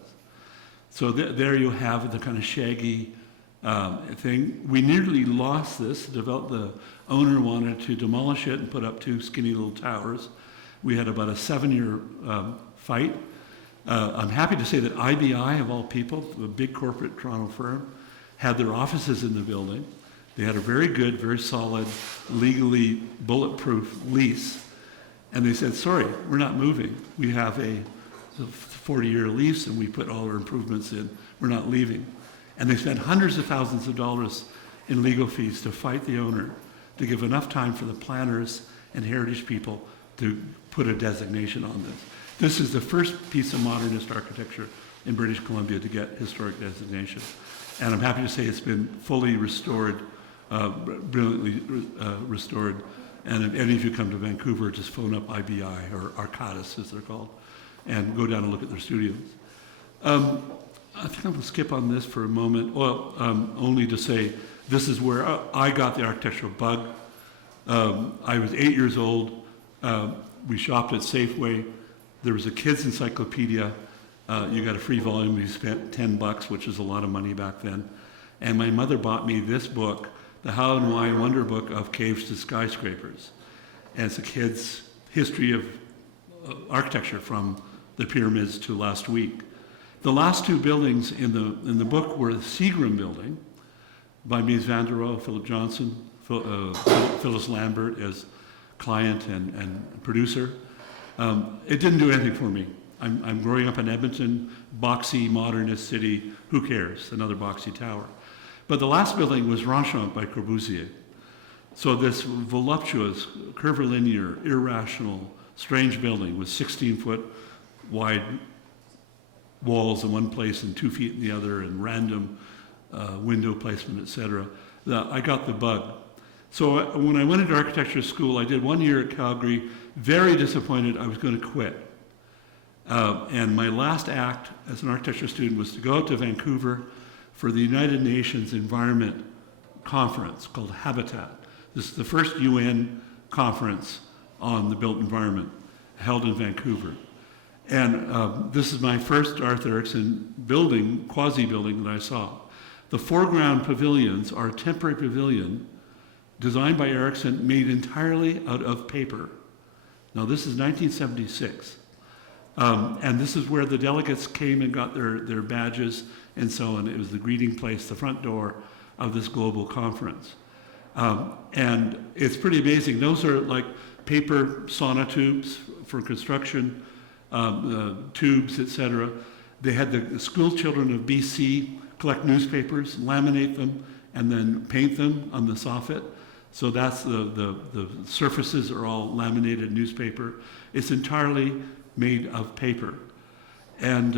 So there you have the kind of shaggy thing. We nearly lost this. The owner wanted to demolish it and put up two skinny little towers. We had about a 7-year fight. I'm happy to say that IBI, of all people, a big corporate Toronto firm, had their offices in the building. They had a very good, very solid, legally bulletproof lease. And they said, sorry, we're not moving. We have a 40-year lease and we put all our improvements in. We're not leaving. And they spent hundreds of thousands of dollars in legal fees to fight the owner, to give enough time for the planners and heritage people to put a designation on this. This is the first piece of modernist architecture in British Columbia to get historic designation. And I'm happy to say it's been fully restored, brilliantly restored. And if any of you come to Vancouver, just phone up IBI, or Arcadis as they're called, and go down and look at their studios. I think I'm going to skip on this for a moment, well, only to say this is where I got the architectural bug. I was 8 years old. We shopped at Safeway. There was a kid's encyclopedia. You got a free volume. We spent $10, which is a lot of money back then. And my mother bought me this book, The How and Why Wonder Book of Caves to Skyscrapers. And it's a kid's history of architecture from the pyramids to last week. The last two buildings in the book were the Seagram building by Mies van der Rohe, Philip Johnson, Phyllis Lambert as client and producer. It didn't do anything for me. I'm growing up in Edmonton, boxy, modernist city, who cares? Another boxy tower. But the last building was Ronchamp by Corbusier. So this voluptuous, curvilinear, irrational, strange building with 16-foot wide walls in one place and 2 feet in the other, and random window placement, etc. I got the bug. So when I went into architecture school, I did 1 year at Calgary, very disappointed I was going to quit. And my last act as an architecture student was to go out to Vancouver for the United Nations Environment Conference called Habitat. This is the first UN conference on the built environment held in Vancouver. And this is my first Arthur Erickson building, quasi-building that I saw. The foreground pavilions are a temporary pavilion designed by Erickson, made entirely out of paper. Now this is 1976. And this is where the delegates came and got their badges and so on. It was the greeting place, the front door of this global conference. And it's pretty amazing. Those are like paper sonotubes for construction, tubes, etc. They had the school children of BC collect newspapers, laminate them, and then paint them on the soffit. So that's the surfaces are all laminated newspaper. It's entirely made of paper. And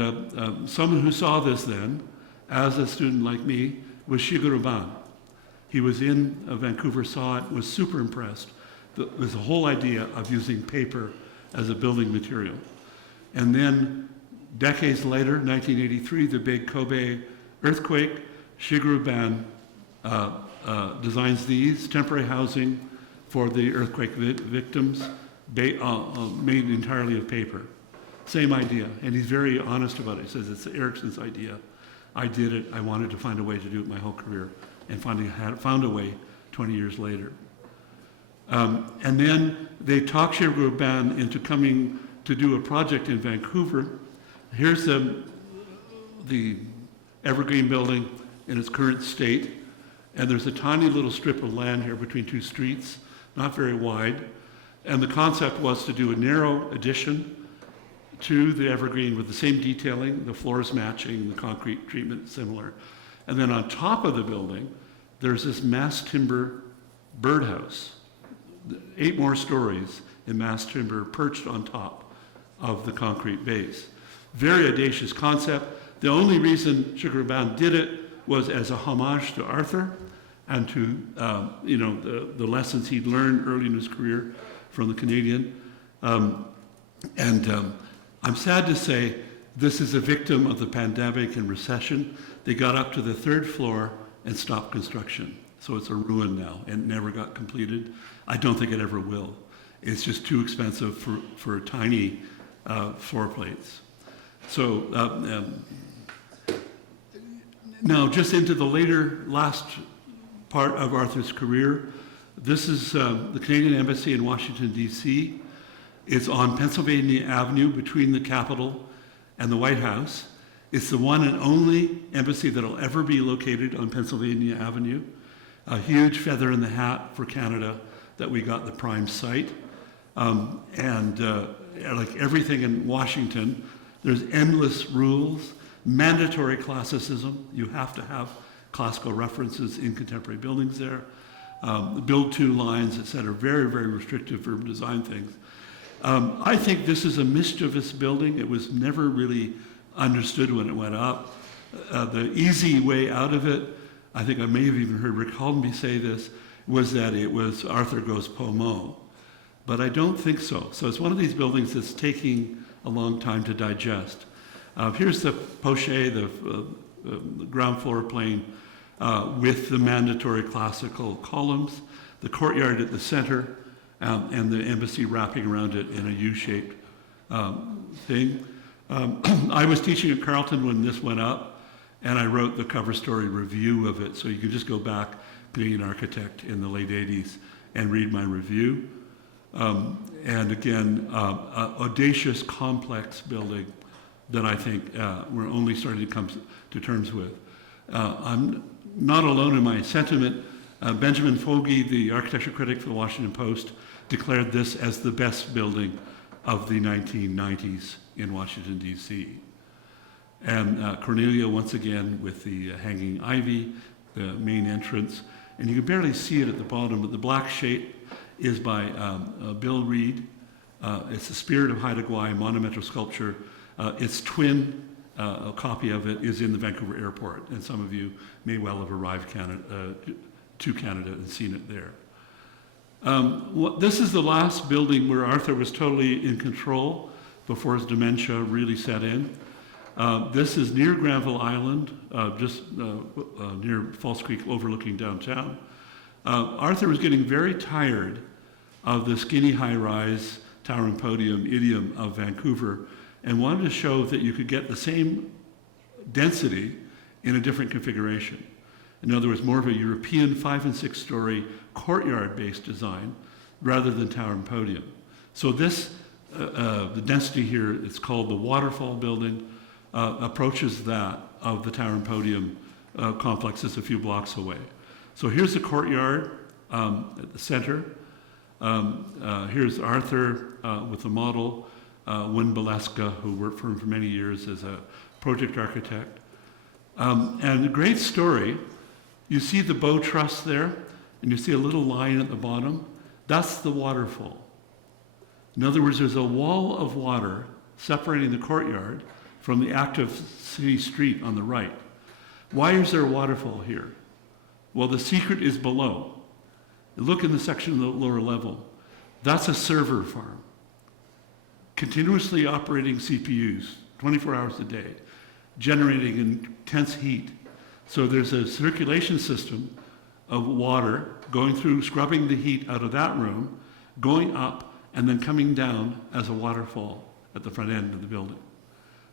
someone who saw this then, as a student like me, was Shigeru Ban. He was in Vancouver, saw it, was super impressed with the whole idea of using paper as a building material. And then decades later, 1983, the big Kobe earthquake, Shigeru Ban designs these temporary housing for the earthquake victims made entirely of paper. Same idea, and he's very honest about it. He says it's Erickson's idea. I did it. I wanted to find a way to do it my whole career, and finally found a way 20 years later. And then they talked Sugar into coming to do a project in Vancouver. Here's the Evergreen building in its current state, and there's a tiny little strip of land here between two streets, not very wide, and the concept was to do a narrow addition to the Evergreen with the same detailing, the floors matching, the concrete treatment similar. And then on top of the building, there's this mass timber birdhouse, 8 more stories in mass timber perched on top of the concrete base. Very audacious concept. The only reason Sugar Band did it was as a homage to Arthur and to the lessons he'd learned early in his career from the Canadian. I'm sad to say this is a victim of the pandemic and recession. They got up to the 3rd floor and stopped construction. So it's a ruin now and never got completed. I don't think it ever will. It's just too expensive for tiny floor plates. So now just into the last part of Arthur's career. This is the Canadian Embassy in Washington, D.C. It's on Pennsylvania Avenue between the Capitol and the White House. It's the one and only embassy that will ever be located on Pennsylvania Avenue. A huge feather in the hat for Canada that we got the prime site. Like everything in Washington, there's endless rules, mandatory classicism. You have to have classical references in contemporary buildings there. Build to lines, et cetera, very, very restrictive for design things. I think this is a mischievous building. It was never really understood when it went up. The easy way out of it, I think I may have even heard Rick Haldenby say this, was that it was Arthur Goes Pomo. But I don't think so. So it's one of these buildings that's taking a long time to digest. Here's the poche, the ground floor plane with the mandatory classical columns, the courtyard at the center, and the embassy wrapping around it in a U-shaped thing. I was teaching at Carleton when this went up, and I wrote the cover story review of it, so you can just go back, being an architect in the late 80s, and read my review. And again, audacious, complex building that I think we're only starting to come to terms with. I'm not alone in my sentiment. Benjamin Fogy, the architecture critic for the Washington Post, declared this as the best building of the 1990s in Washington, D.C. And Cornelia, once again, with the hanging ivy, the main entrance. And you can barely see it at the bottom, but the black shape is by Bill Reed. It's the Spirit of Haida Gwaii monumental sculpture. Its twin, a copy of it, is in the Vancouver airport, and some of you may well have arrived to Canada and seen it there. This is the last building where Arthur was totally in control before his dementia really set in. This is near Granville Island, just near False Creek overlooking downtown. Arthur was getting very tired of the skinny high-rise tower and podium idiom of Vancouver and wanted to show that you could get the same density in a different configuration. In other words, more of a European 5- and 6-story courtyard-based design rather than tower and podium. So this, the density here, it's called the Waterfall Building, approaches that of the tower and podium complex that's a few blocks away. So here's the courtyard at the center. Here's Arthur with the model, Win Baleska, who worked for him for many years as a project architect. And a great story, you see the bow truss there, and you see a little line at the bottom. That's the waterfall. In other words, there's a wall of water separating the courtyard from the active city street on the right. Why is there a waterfall here? Well, the secret is below. Look in the section of the lower level. That's a server farm. Continuously operating CPUs, 24 hours a day, generating intense heat. So there's a circulation system of water going through, scrubbing the heat out of that room, going up and then coming down as a waterfall at the front end of the building.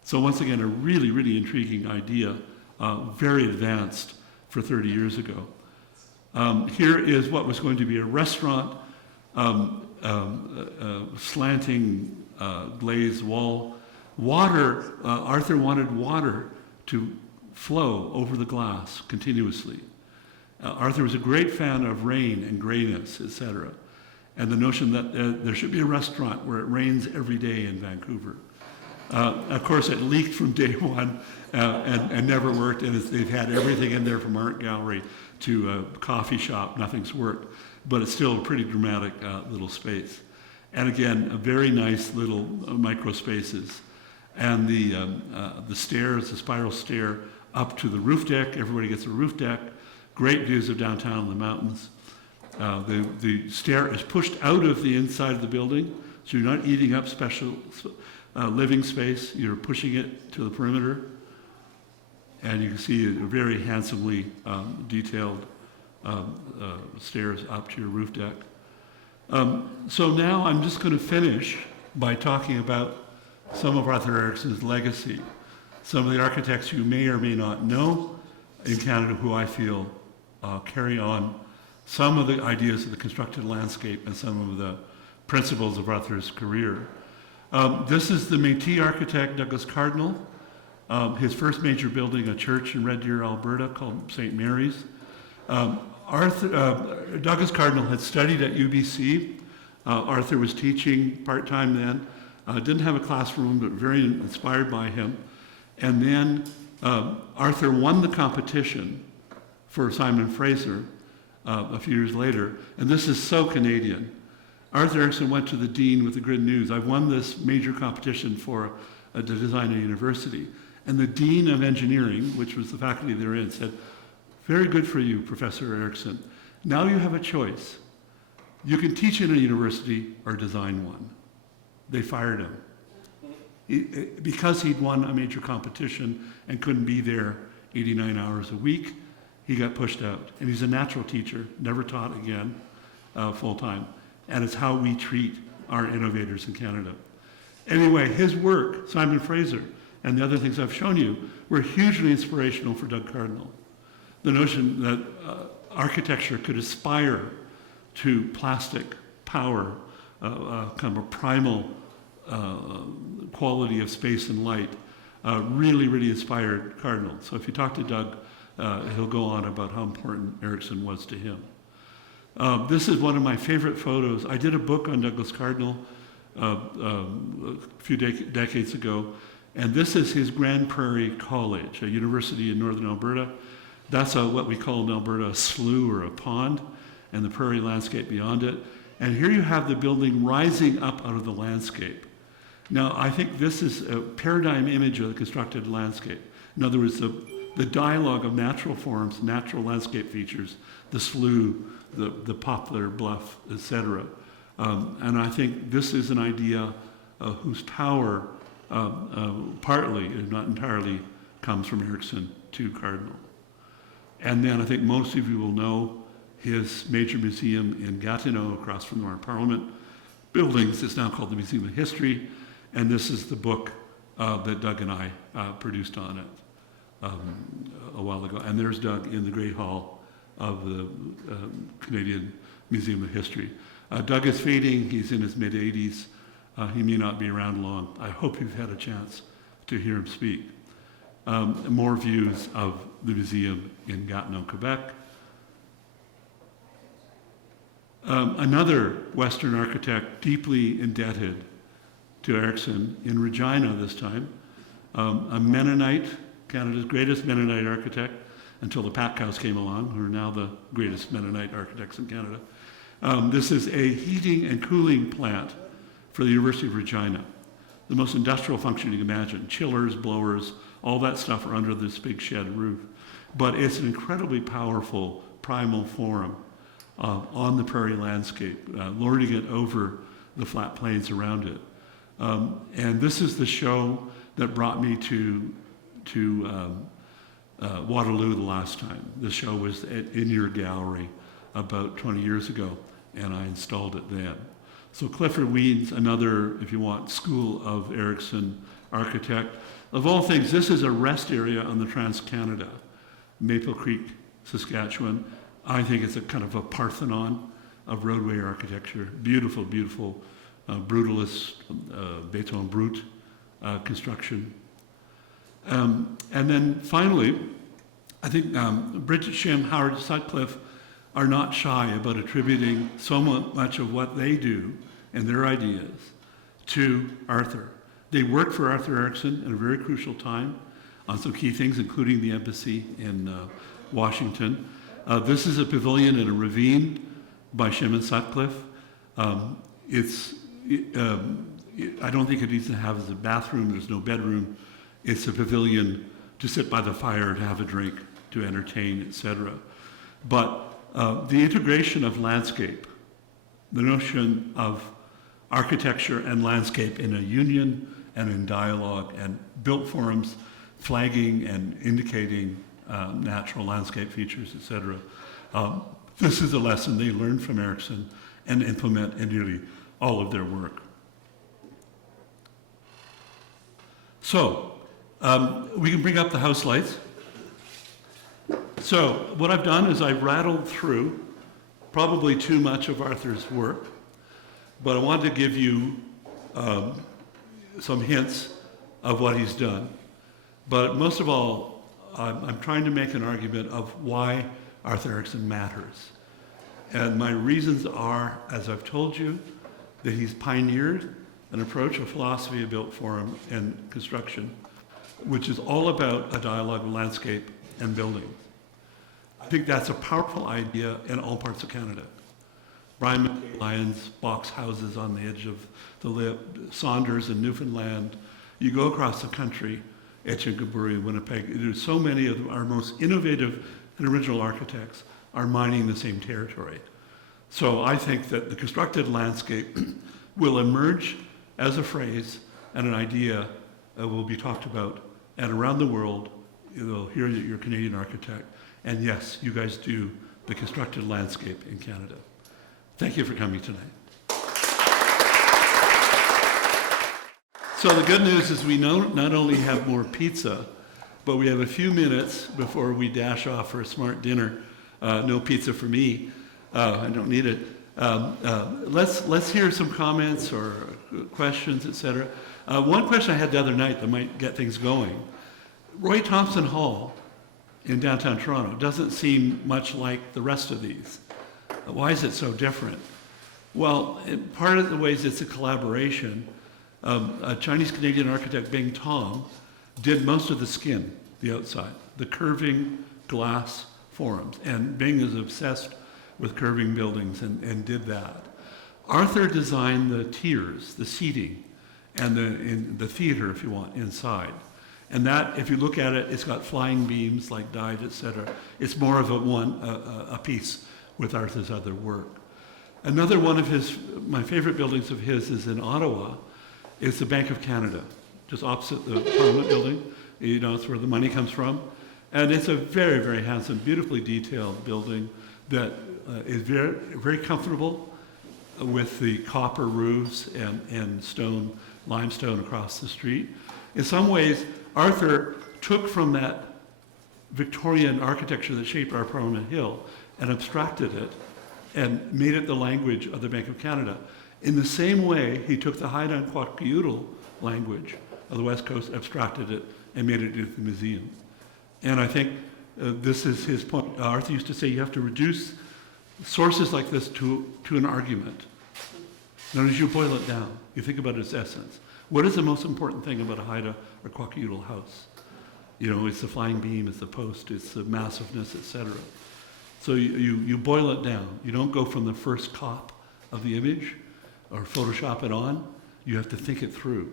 So once again, a really, really intriguing idea, very advanced for 30 years ago. Here is what was going to be a restaurant, slanting glazed wall. Water, Arthur wanted water to flow over the glass continuously. Arthur was a great fan of rain and grayness, etc. And the notion that there should be a restaurant where it rains every day in Vancouver. Of course, it leaked from day one and never worked, and they've had everything in there from art gallery to a coffee shop. Nothing's worked, but it's still a pretty dramatic little space. And again, a very nice little micro spaces. And the stairs, the spiral stair up to the roof deck. Everybody gets a roof deck. Great views of downtown and the mountains. The stair is pushed out of the inside of the building, so you're not eating up special living space. You're pushing it to the perimeter. And you can see a very handsomely detailed stairs up to your roof deck. So now I'm just going to finish by talking about some of Arthur Erickson's legacy. Some of the architects you may or may not know in Canada who I feel carry on some of the ideas of the constructed landscape and some of the principles of Arthur's career. This is the Métis architect Douglas Cardinal. His first major building, a church in Red Deer, Alberta called St. Mary's. Douglas Cardinal had studied at UBC. Arthur was teaching part-time then. Didn't have a classroom, but very inspired by him. And then Arthur won the competition for Simon Fraser a few years later. And this is so Canadian. Arthur Erickson went to the dean with the good news. I've won this major competition for to design a university. And the dean of engineering, which was the faculty they're in, said, "Very good for you, Professor Erickson. Now you have a choice. You can teach in a university or design one." They fired him. Because he'd won a major competition and couldn't be there 89 hours a week, he got pushed out. And he's a natural teacher, never taught again full-time. And it's how we treat our innovators in Canada. Anyway, his work, Simon Fraser, and the other things I've shown you, were hugely inspirational for Doug Cardinal. The notion that architecture could aspire to plastic power, kind of a primal quality of space and light, really, really inspired Cardinal. So if you talk to Doug, he'll go on about how important Erickson was to him. This is one of my favorite photos. I did a book on Douglas Cardinal a few decades ago, and this is his Grand Prairie College, a university in northern Alberta. That's what we call in Alberta a slough or a pond, and the prairie landscape beyond it. And here you have the building rising up out of the landscape. Now, I think this is a paradigm image of the constructed landscape. In other words, the dialogue of natural forms, natural landscape features, the slough, the poplar bluff, etc. And I think this is an idea whose power partly, if not entirely, comes from Erickson to Cardinal. And then I think most of you will know his major museum in Gatineau across from our Parliament buildings. It's now called the Museum of History. And this is the book that Doug and I produced on it a while ago. And there's Doug in the Great Hall of the Canadian Museum of History. Doug is fading. He's in his mid-80s. He may not be around long. I hope you've had a chance to hear him speak. More views of the museum in Gatineau, Quebec. Another Western architect deeply indebted to Erickson in Regina this time, a Mennonite, Canada's greatest Mennonite architect, until the Patcows came along, who are now the greatest Mennonite architects in Canada. This is a heating and cooling plant for the University of Regina. The most industrial function you can imagine. Chillers, blowers, all that stuff are under this big shed roof. But it's an incredibly powerful primal form on the prairie landscape, lording it over the flat plains around it. And this is the show that brought me to Waterloo the last time. The show was in your gallery about 20 years ago, and I installed it then. So Clifford Weed's another, if you want, school of Erickson architect. Of all things, this is a rest area on the Trans-Canada, Maple Creek, Saskatchewan. I think it's a kind of a Parthenon of roadway architecture. Beautiful, beautiful, brutalist, Beton Brut construction. And then finally, I think Bridget Shim, Howard Sutcliffe are not shy about attributing so much of what they do and their ideas to Arthur. They worked for Arthur Erickson at a very crucial time on some key things, including the embassy in Washington. This is a pavilion in a ravine by Shim and Sutcliffe. I don't think it needs to have as a bathroom. There's no bedroom. It's a pavilion to sit by the fire, to have a drink, to entertain, etc. But the integration of landscape, the notion of architecture and landscape in a union and in dialogue, and built forums flagging and indicating natural landscape features, etc. This is a lesson they learned from Erickson and implement in nearly all of their work. So, we can bring up the house lights. So, what I've done is I've rattled through probably too much of Arthur's work, but I wanted to give you some hints of what he's done. But most of all, I'm trying to make an argument of why Arthur Erickson matters. And my reasons are, as I've told you, that he's pioneered an approach, a philosophy of built form and construction, which is all about a dialogue of landscape and building. I think that's a powerful idea in all parts of Canada. Brian McKay Lyons box houses on the edge of the lip, Saunders in Newfoundland. You go across the country, Etchingaburi, Winnipeg, there's so many of our most innovative and original architects are mining the same territory. So I think that the constructed landscape will emerge as a phrase and an idea that will be talked about, and around the world, you'll hear that you're a Canadian architect, and yes, you guys do the constructed landscape in Canada. Thank you for coming tonight. So the good news is we not only have more pizza, but we have a few minutes before we dash off for a smart dinner. No pizza for me. I don't need it. Let's hear some comments or questions, etc. One question I had the other night that might get things going. Roy Thompson Hall in downtown Toronto doesn't seem much like the rest of these. Why is it so different? Well, part of the ways it's a collaboration. A Chinese-Canadian architect, Bing Tong, did most of the skin, the outside, the curving glass forms. And Bing is obsessed with curving buildings and did that. Arthur designed the tiers, the seating, and the theater, if you want, inside. And that, if you look at it, it's got flying beams like dyed, etc. It's more of a piece with Arthur's other work. Another one of my favorite buildings of his is in Ottawa. It's the Bank of Canada, just opposite the Parliament building. You know, it's where the money comes from. And it's a very, very handsome, beautifully detailed building that is very, very comfortable with the copper roofs and limestone across the street. In some ways, Arthur took from that Victorian architecture that shaped our Parliament Hill and abstracted it and made it the language of the Bank of Canada. In the same way, he took the Haida-Kwakiutl language of the West Coast, abstracted it, and made it into the museum. And I think this is his point. Arthur used to say you have to reduce sources like this to an argument. Now, as you boil it down, you think about its essence. What is the most important thing about a Haida or Kwakiutl house? You know, it's the flying beam, it's the post, it's the massiveness, etc. So you boil it down. You don't go from the first cop of the image or Photoshop it on. You have to think it through.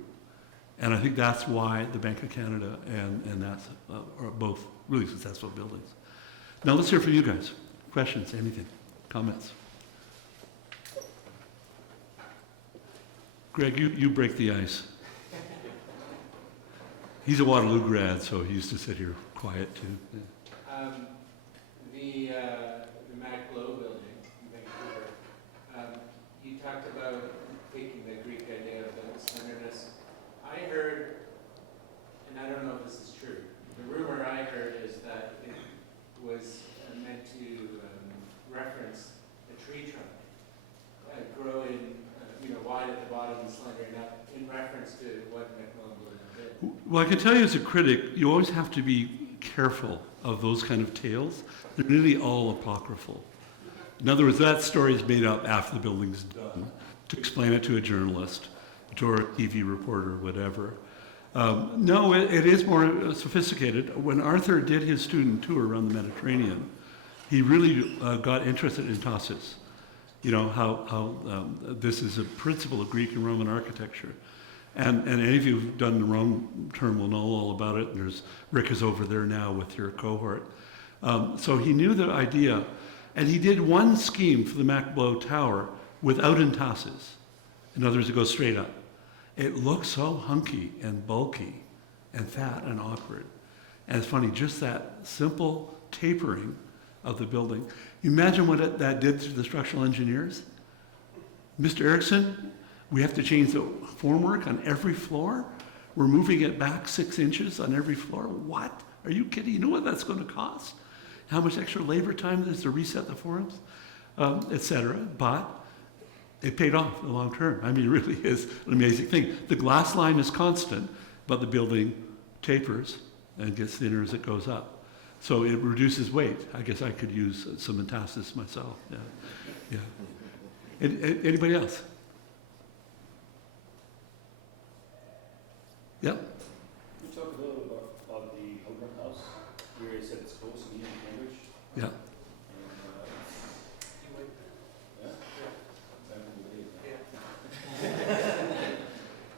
And I think that's why the Bank of Canada and that's are both really successful buildings. Now let's hear from you guys. Questions, anything, comments? Greg, you break the ice. He's a Waterloo grad, so he used to sit here quiet too. The Mac Low building in Vancouver, you talked about Well, I can tell you as a critic, you always have to be careful of those kind of tales. They're nearly all apocryphal. In other words, that story is made up after the building's done to explain it to a journalist, to a TV reporter, whatever. No, it is more sophisticated. When Arthur did his student tour around the Mediterranean, he really got interested in Tassis. You know, how this is a principle of Greek and Roman architecture. And any of you who've done the Rome term will know all about it. Rick is over there now with your cohort. So he knew the idea, and he did one scheme for the Macbeau Tower without entasis. In other words, it goes straight up. It looks so hunky and bulky and fat and awkward. And it's funny, just that simple tapering of the building. Imagine what that did to the structural engineers. Mr. Erickson, we have to change the formwork on every floor. We're moving it back 6 inches on every floor. What? Are you kidding? You know what that's going to cost? How much extra labor time there is to reset the forms, etc. But it paid off in the long term. I mean, it really is an amazing thing. The glass line is constant, but the building tapers and gets thinner as it goes up. So it reduces weight. I guess I could use some entasis myself. Yeah. Anybody else? Yeah. Can you talk a little bit about the Hilburn House, where you said it's close to Cambridge? Yeah. And,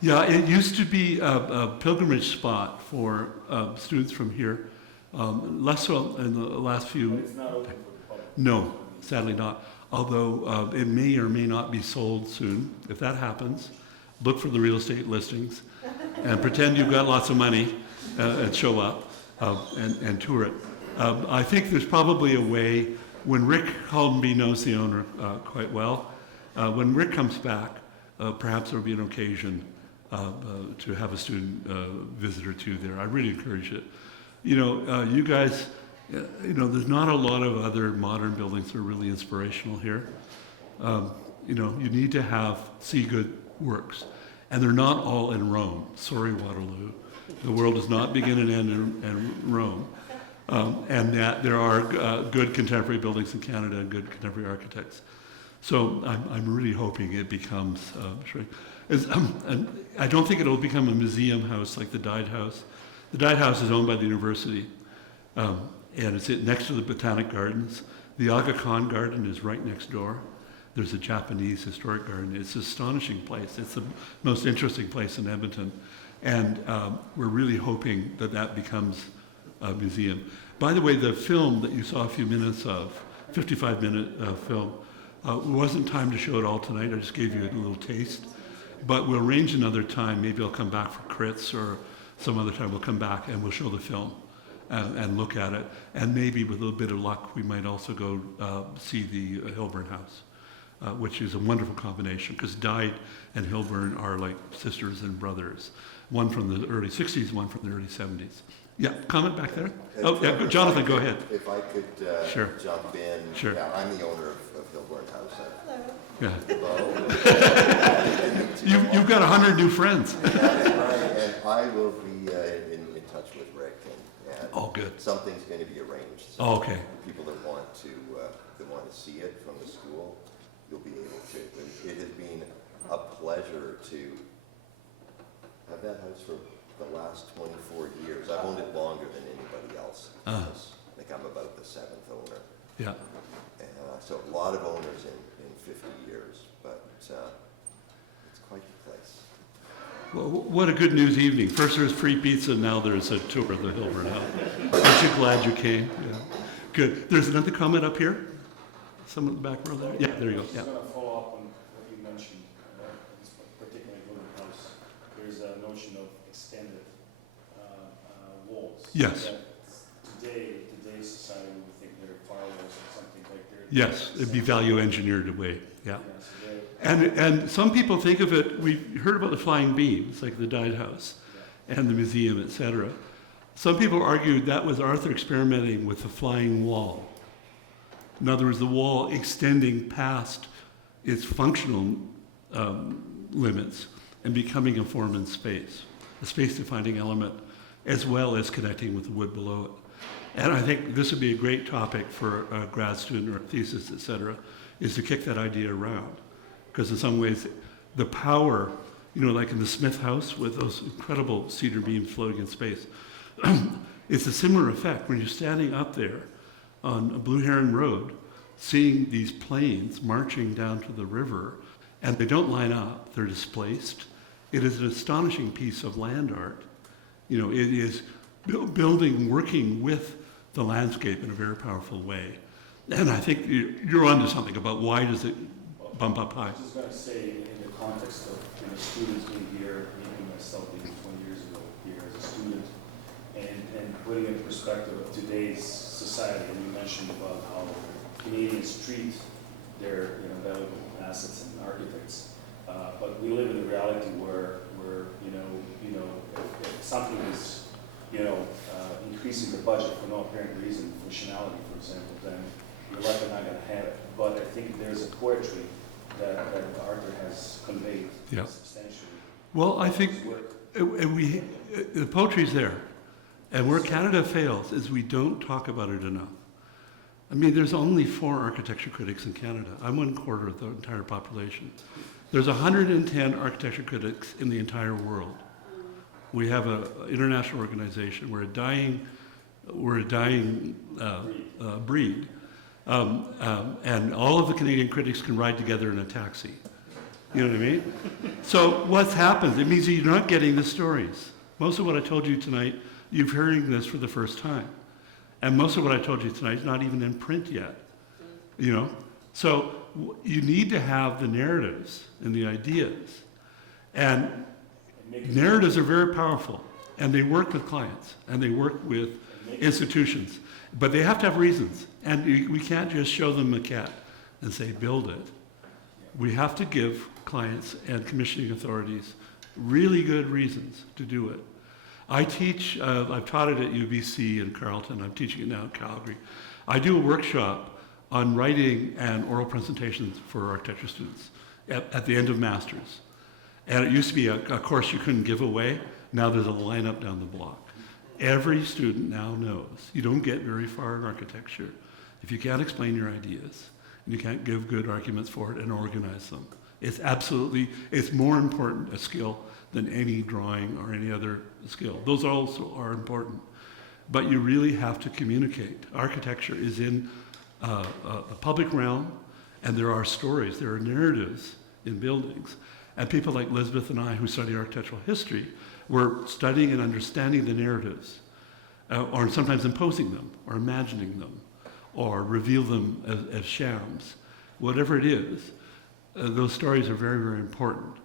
Yeah, it used to be a pilgrimage spot for students from here. Less so in the last few. But it's not open for the public. No, sadly not. Although it may or may not be sold soon. If that happens, look for the real estate listings and pretend you've got lots of money and show up and tour it. I think there's probably a way, when Rick Haldenby knows the owner quite well, when Rick comes back, perhaps there will be an occasion to have a student visit or two there. I really encourage it. You know, you guys, there's not a lot of other modern buildings that are really inspirational here. You know, you need to see good works. And they're not all in Rome. Sorry, Waterloo. The world does not begin and end in Rome. And that there are good contemporary buildings in Canada and good contemporary architects. So I'm really hoping it becomes, I don't think it'll become a museum house like the Dyed House. The Dyed House is owned by the university, and it's next to the Botanic Gardens. The Aga Khan Garden is right next door. There's a Japanese historic garden. It's an astonishing place. It's the most interesting place in Edmonton. And we're really hoping that becomes a museum. By the way, the film that you saw a few minutes of, 55-minute film, wasn't time to show it all tonight. I just gave you a little taste. But we'll arrange another time. Maybe I'll come back for crits, or some other time we'll come back and we'll show the film and look at it. And maybe with a little bit of luck, we might also go see the Hilburn House, which is a wonderful combination, because Dyed and Hilburn are like sisters and brothers. One from the early 60s, one from the early 70s. Yeah, comment back there? Oh, yeah, Jonathan, go ahead. If I could Sure. jump in. Sure. Yeah, I'm the owner of Hilburn House. Yeah. Hello. You've got 100 new friends. That's right, and I will be in touch with Rick, and Oh, good. something's going to be arranged. So Oh, okay. people that want to see it from the school, you'll be able to. And it has been a pleasure to have that house for the last 24 years. I've owned it longer than anybody else has. I think I'm about the 7th owner. Yeah. So a lot of owners in 50 years, but it's quite the place. Well, what a good news evening. First there's free pizza, now there's a tour of the Hilburn House. Aren't you glad you came? Yeah. Good. There's another comment up here? Someone in the back row there? Yeah, there you go. I'm Yeah. just going to follow up on what you mentioned, this particular Hilburn House. There's a notion of extended walls. Yes. That today's society would think they're firewalls or something like they're. Yes, it'd be value engineered away. Yeah. Yeah, so they're- And some people think of it, we heard about the flying beams, like the Dyed House and the museum, etc. Some people argued that was Arthur experimenting with the flying wall. In other words, the wall extending past its functional limits and becoming a form in space. a space-defining element, as well as connecting with the wood below it. And I think this would be a great topic for a grad student or a thesis, et cetera, is to kick that idea around. Because in some ways, the power, like in the Smith House with those incredible cedar beams floating in space, it's a similar effect when you're standing up there on a Blue Heron Road, seeing these planes marching down to the river, and they don't line up, they're displaced. It is an astonishing piece of land art. It is building, working with the landscape in a very powerful way. And I think you're onto something about why does it bump up high. I was just going to say, in the context of students being here, even myself being 20 years ago here as a student, and putting in perspective of today's society, and you mentioned about how Canadians treat their valuable assets and architects, but we live in a reality where if something is increasing the budget for no apparent reason, functionality, for example, then you're likely not going to have it. But I think there's a poetry that Arthur has conveyed substantially. Well, I think the poetry's there. And where Canada fails is we don't talk about it enough. I mean, there's only 4 architecture critics in Canada. I'm 1/4 of the entire population. There's 110 architecture critics in the entire world. We have an international organization. We're a dying breed. And all of the Canadian critics can ride together in a taxi. You know what I mean? So what's happened? It means that you're not getting the stories. Most of what I told you tonight, you're hearing this for the first time. And most of what I told you tonight is not even in print yet. So you need to have the narratives and the ideas. And narratives are very powerful. And they work with clients. And they work with institutions. But they have to have reasons. And we can't just show them a maquette and say, build it. We have to give clients and commissioning authorities really good reasons to do it. I teach, I've taught it at UBC in Carleton. I'm teaching it now in Calgary. I do a workshop on writing and oral presentations for architecture students at the end of masters. And it used to be a course you couldn't give away. Now there's a lineup down the block. Every student now knows you don't get very far in architecture if you can't explain your ideas and you can't give good arguments for it and organize them. It's more important a skill than any drawing or any other skill. Those also are important. But you really have to communicate. Architecture is in a public realm, and there are stories, there are narratives in buildings. And people like Elizabeth and I, who study architectural history, were studying and understanding the narratives, or sometimes imposing them, or imagining them, or reveal them as shams. Whatever it is, those stories are very, very important.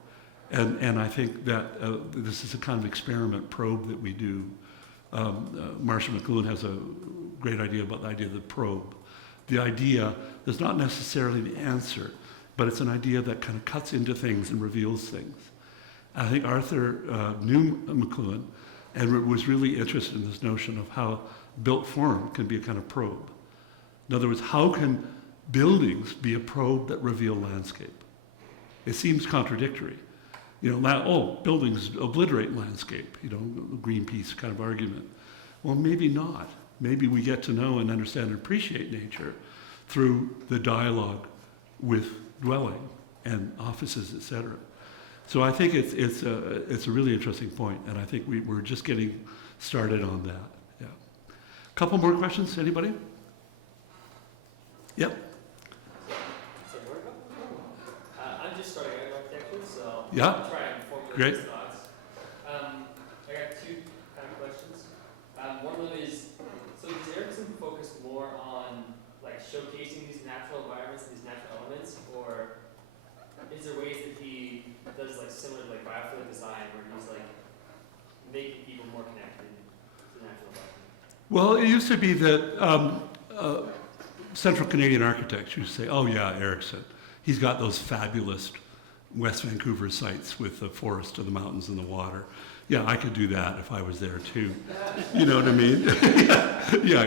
And I think that this is a kind of experiment probe that we do. Marshall McLuhan has a great idea about the idea of the probe. The idea is not necessarily the answer, but it's an idea that kind of cuts into things and reveals things. I think Arthur knew McLuhan and was really interested in this notion of how built form can be a kind of probe. In other words, how can buildings be a probe that reveal landscape? It seems contradictory. Buildings obliterate landscape, Greenpeace kind of argument. Well, maybe not. Maybe we get to know and understand and appreciate nature through the dialogue with dwelling and offices, et cetera. So I think it's a really interesting point, and I think we're just getting started on that. Yeah. A couple more questions, anybody? Yep. I'm just starting out in architecture, so Yeah. I'll try and formulate Great. these thoughts. I got 2 kind of questions. One of them is, so does Erickson focus more on showcasing these natural environments, these natural elements, or is there ways that he does similar to biofluid design where he's making people more connected to the natural environment? Well, it used to be that Central Canadian architects used to say, oh yeah, Erickson, he's got those fabulous West Vancouver sites with the forest and the mountains and the water. Yeah, I could do that if I was there too. You know what I mean? yeah.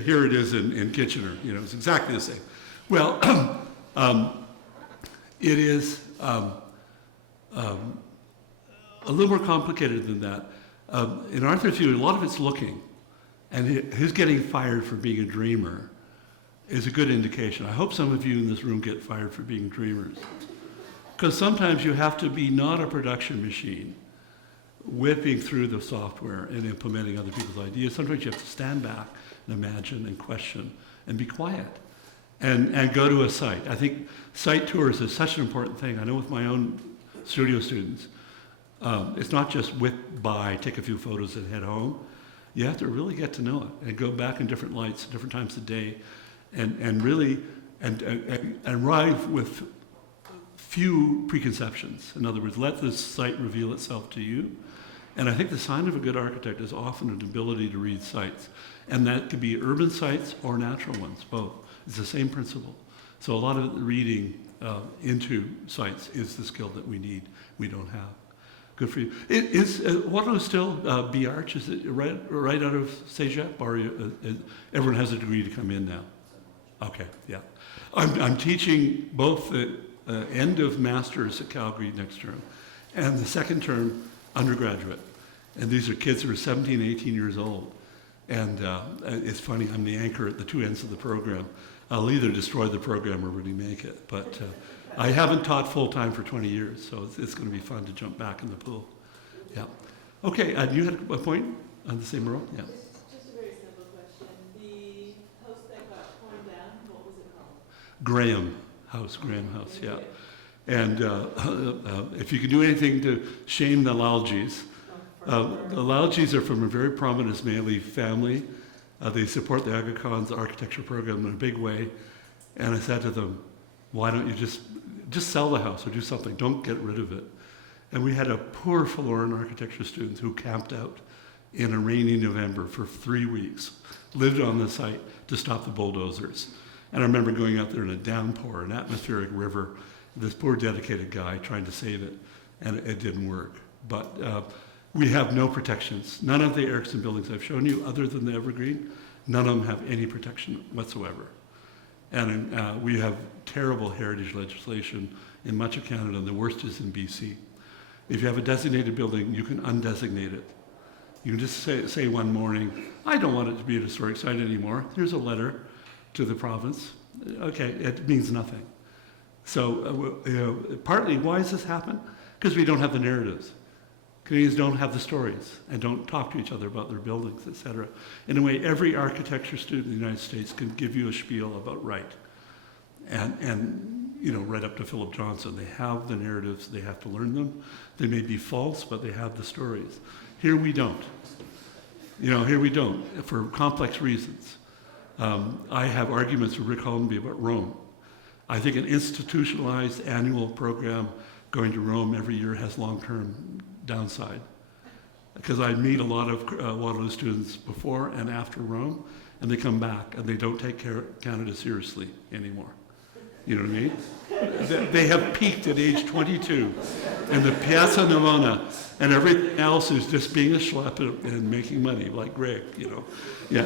Here it is in Kitchener. It's exactly the same. Well, it is. a little more complicated than that. In Arthur's view, a lot of it's looking, and his getting fired for being a dreamer is a good indication. I hope some of you in this room get fired for being dreamers. Because sometimes you have to be not a production machine, whipping through the software and implementing other people's ideas. Sometimes you have to stand back and imagine and question and be quiet and go to a site. I think site tours is such an important thing. I know with my own studio students, it's not just whip by, take a few photos and head home. You have to really get to know it and go back in different lights, different times of day, and really arrive with few preconceptions. In other words, let this site reveal itself to you. And I think the sign of a good architect is often an ability to read sites. And that could be urban sites or natural ones, both. It's the same principle. So a lot of reading into sites is the skill that we need, we don't have. Good for you. Is Waterloo still B-Arch? Is it right out of CEGEP? Or everyone has a degree to come in now? Okay, yeah. I'm teaching both the end of master's at Calgary next term and the second term undergraduate. And these are kids who are 17, 18 years old. And it's funny, I'm the anchor at the two ends of the program. I'll either destroy the program or really make it. But I haven't taught full-time for 20 years, so it's going to be fun to jump back in the pool. Yeah. Okay, you had a point on the same row? Yeah. Just a very simple question. The house that got torn down, what was it called? Graham House, yeah. And if you can do anything to shame the Lalgis, the Lalgis are from a very prominent Ismaili family. They support the Aga Khan's architecture program in a big way. And I said to them, why don't you just sell the house or do something? Don't get rid of it. And we had a poor forlorn architecture student who camped out in a rainy November for 3 weeks, lived on the site to stop the bulldozers. And I remember going out there in a downpour, an atmospheric river, this poor dedicated guy trying to save it, and it didn't work. But we have no protections. None of the Erickson buildings I've shown you, other than the Evergreen, none of them have any protection whatsoever. And we have terrible heritage legislation in much of Canada, and the worst is in BC. If you have a designated building, you can undesignate it. You can just say one morning, I don't want it to be a historic site anymore. Here's a letter to the province. Okay, it means nothing. So partly, why does this happen? Because we don't have the narratives. Canadians don't have the stories and don't talk to each other about their buildings, etc. In a way, every architecture student in the United States can give you a spiel about right. And right up to Philip Johnson. They have the narratives, they have to learn them. They may be false, but they have the stories. Here we don't. Here we don't, for complex reasons. I have arguments with Rick Holmby about Rome. I think an institutionalized annual program going to Rome every year has long-term downside. Because I meet a lot of Waterloo students before and after Rome, and they come back and they don't take Canada seriously anymore. You know what I mean? They have peaked at age 22 in the Piazza Navona, and everything else is just being a schlep and making money, like Greg, Yeah,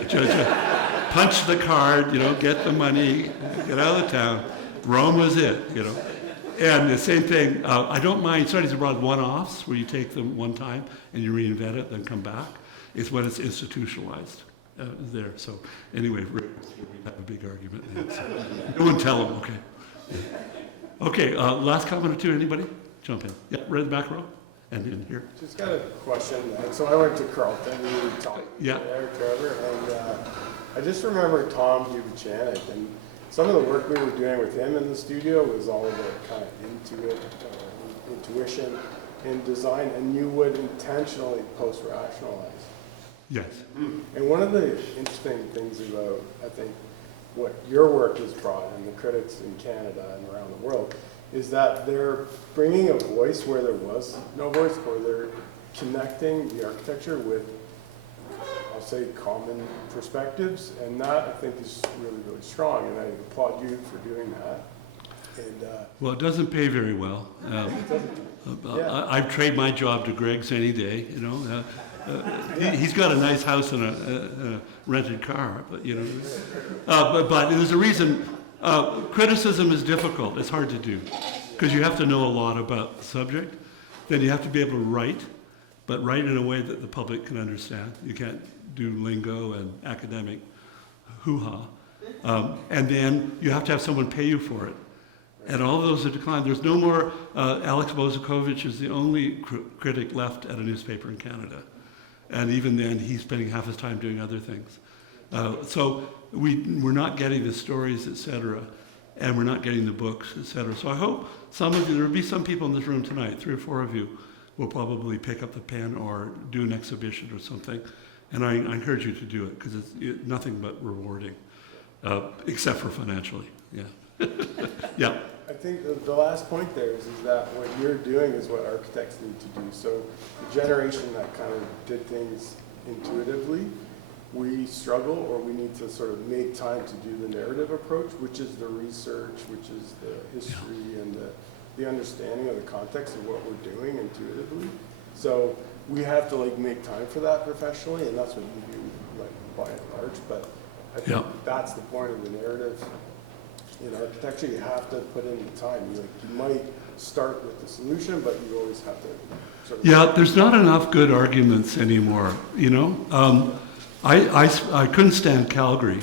punch the card, get the money, get out of town. Rome was it, And the same thing, I don't mind studies abroad one-offs, where you take them one time and you reinvent it, then come back. It's when it's institutionalized there. So anyway, we have a big argument there. So. No one tell them, okay. Okay, last comment or two, anybody? Jump in. Yeah, right in the back row, and in here. Just got a question. So I went to Carleton, you talked Yeah. there, Trevor, and I just remember Tom Buchanan, and some of the work we were doing with him in the studio was all about kind of intuition and design, and you would intentionally post-rationalize. Yes. And one of the interesting things about, I think, what your work has brought, and the critics in Canada and around the world, is that they're bringing a voice where there was no voice, or they're connecting the architecture with, I'll say, common perspectives, and that I think is really, really strong, and I applaud you for doing that. And well, it doesn't pay very well. I'd trade my job to Greg's any day, he's got a nice house and a rented car, but but there's a reason. Criticism is difficult. It's hard to do because you have to know a lot about the subject. then you have to be able to write, but write in a way that the public can understand. You can't do lingo and academic hoo-ha. And then you have to have someone pay you for it. And all of those have declined. There's no more, Alex Bozakovich is the only critic left at a newspaper in Canada. And even then, he's spending half his time doing other things. So we're not getting the stories, et cetera, and we're not getting the books, et cetera. So I hope some of you, there will be some people in this room tonight, 3 or 4 of you, will probably pick up the pen or do an exhibition or something. And I encourage you to do it, because it's nothing but rewarding, except for financially, yeah. Yeah. I think the last point there is that what you're doing is what architects need to do. So the generation that kind of did things intuitively, we struggle, or we need to sort of make time to do the narrative approach, which is the research, which is the history and the understanding of the context of what we're doing intuitively. So we have to like make time for that professionally, and that's what you do, like by and large. But I think that's the point of the narrative. In architecture, you have to put in the time. You might start with the solution, but you always have to sort of... Yeah, there's not enough good arguments anymore, you know? I couldn't stand Calgary,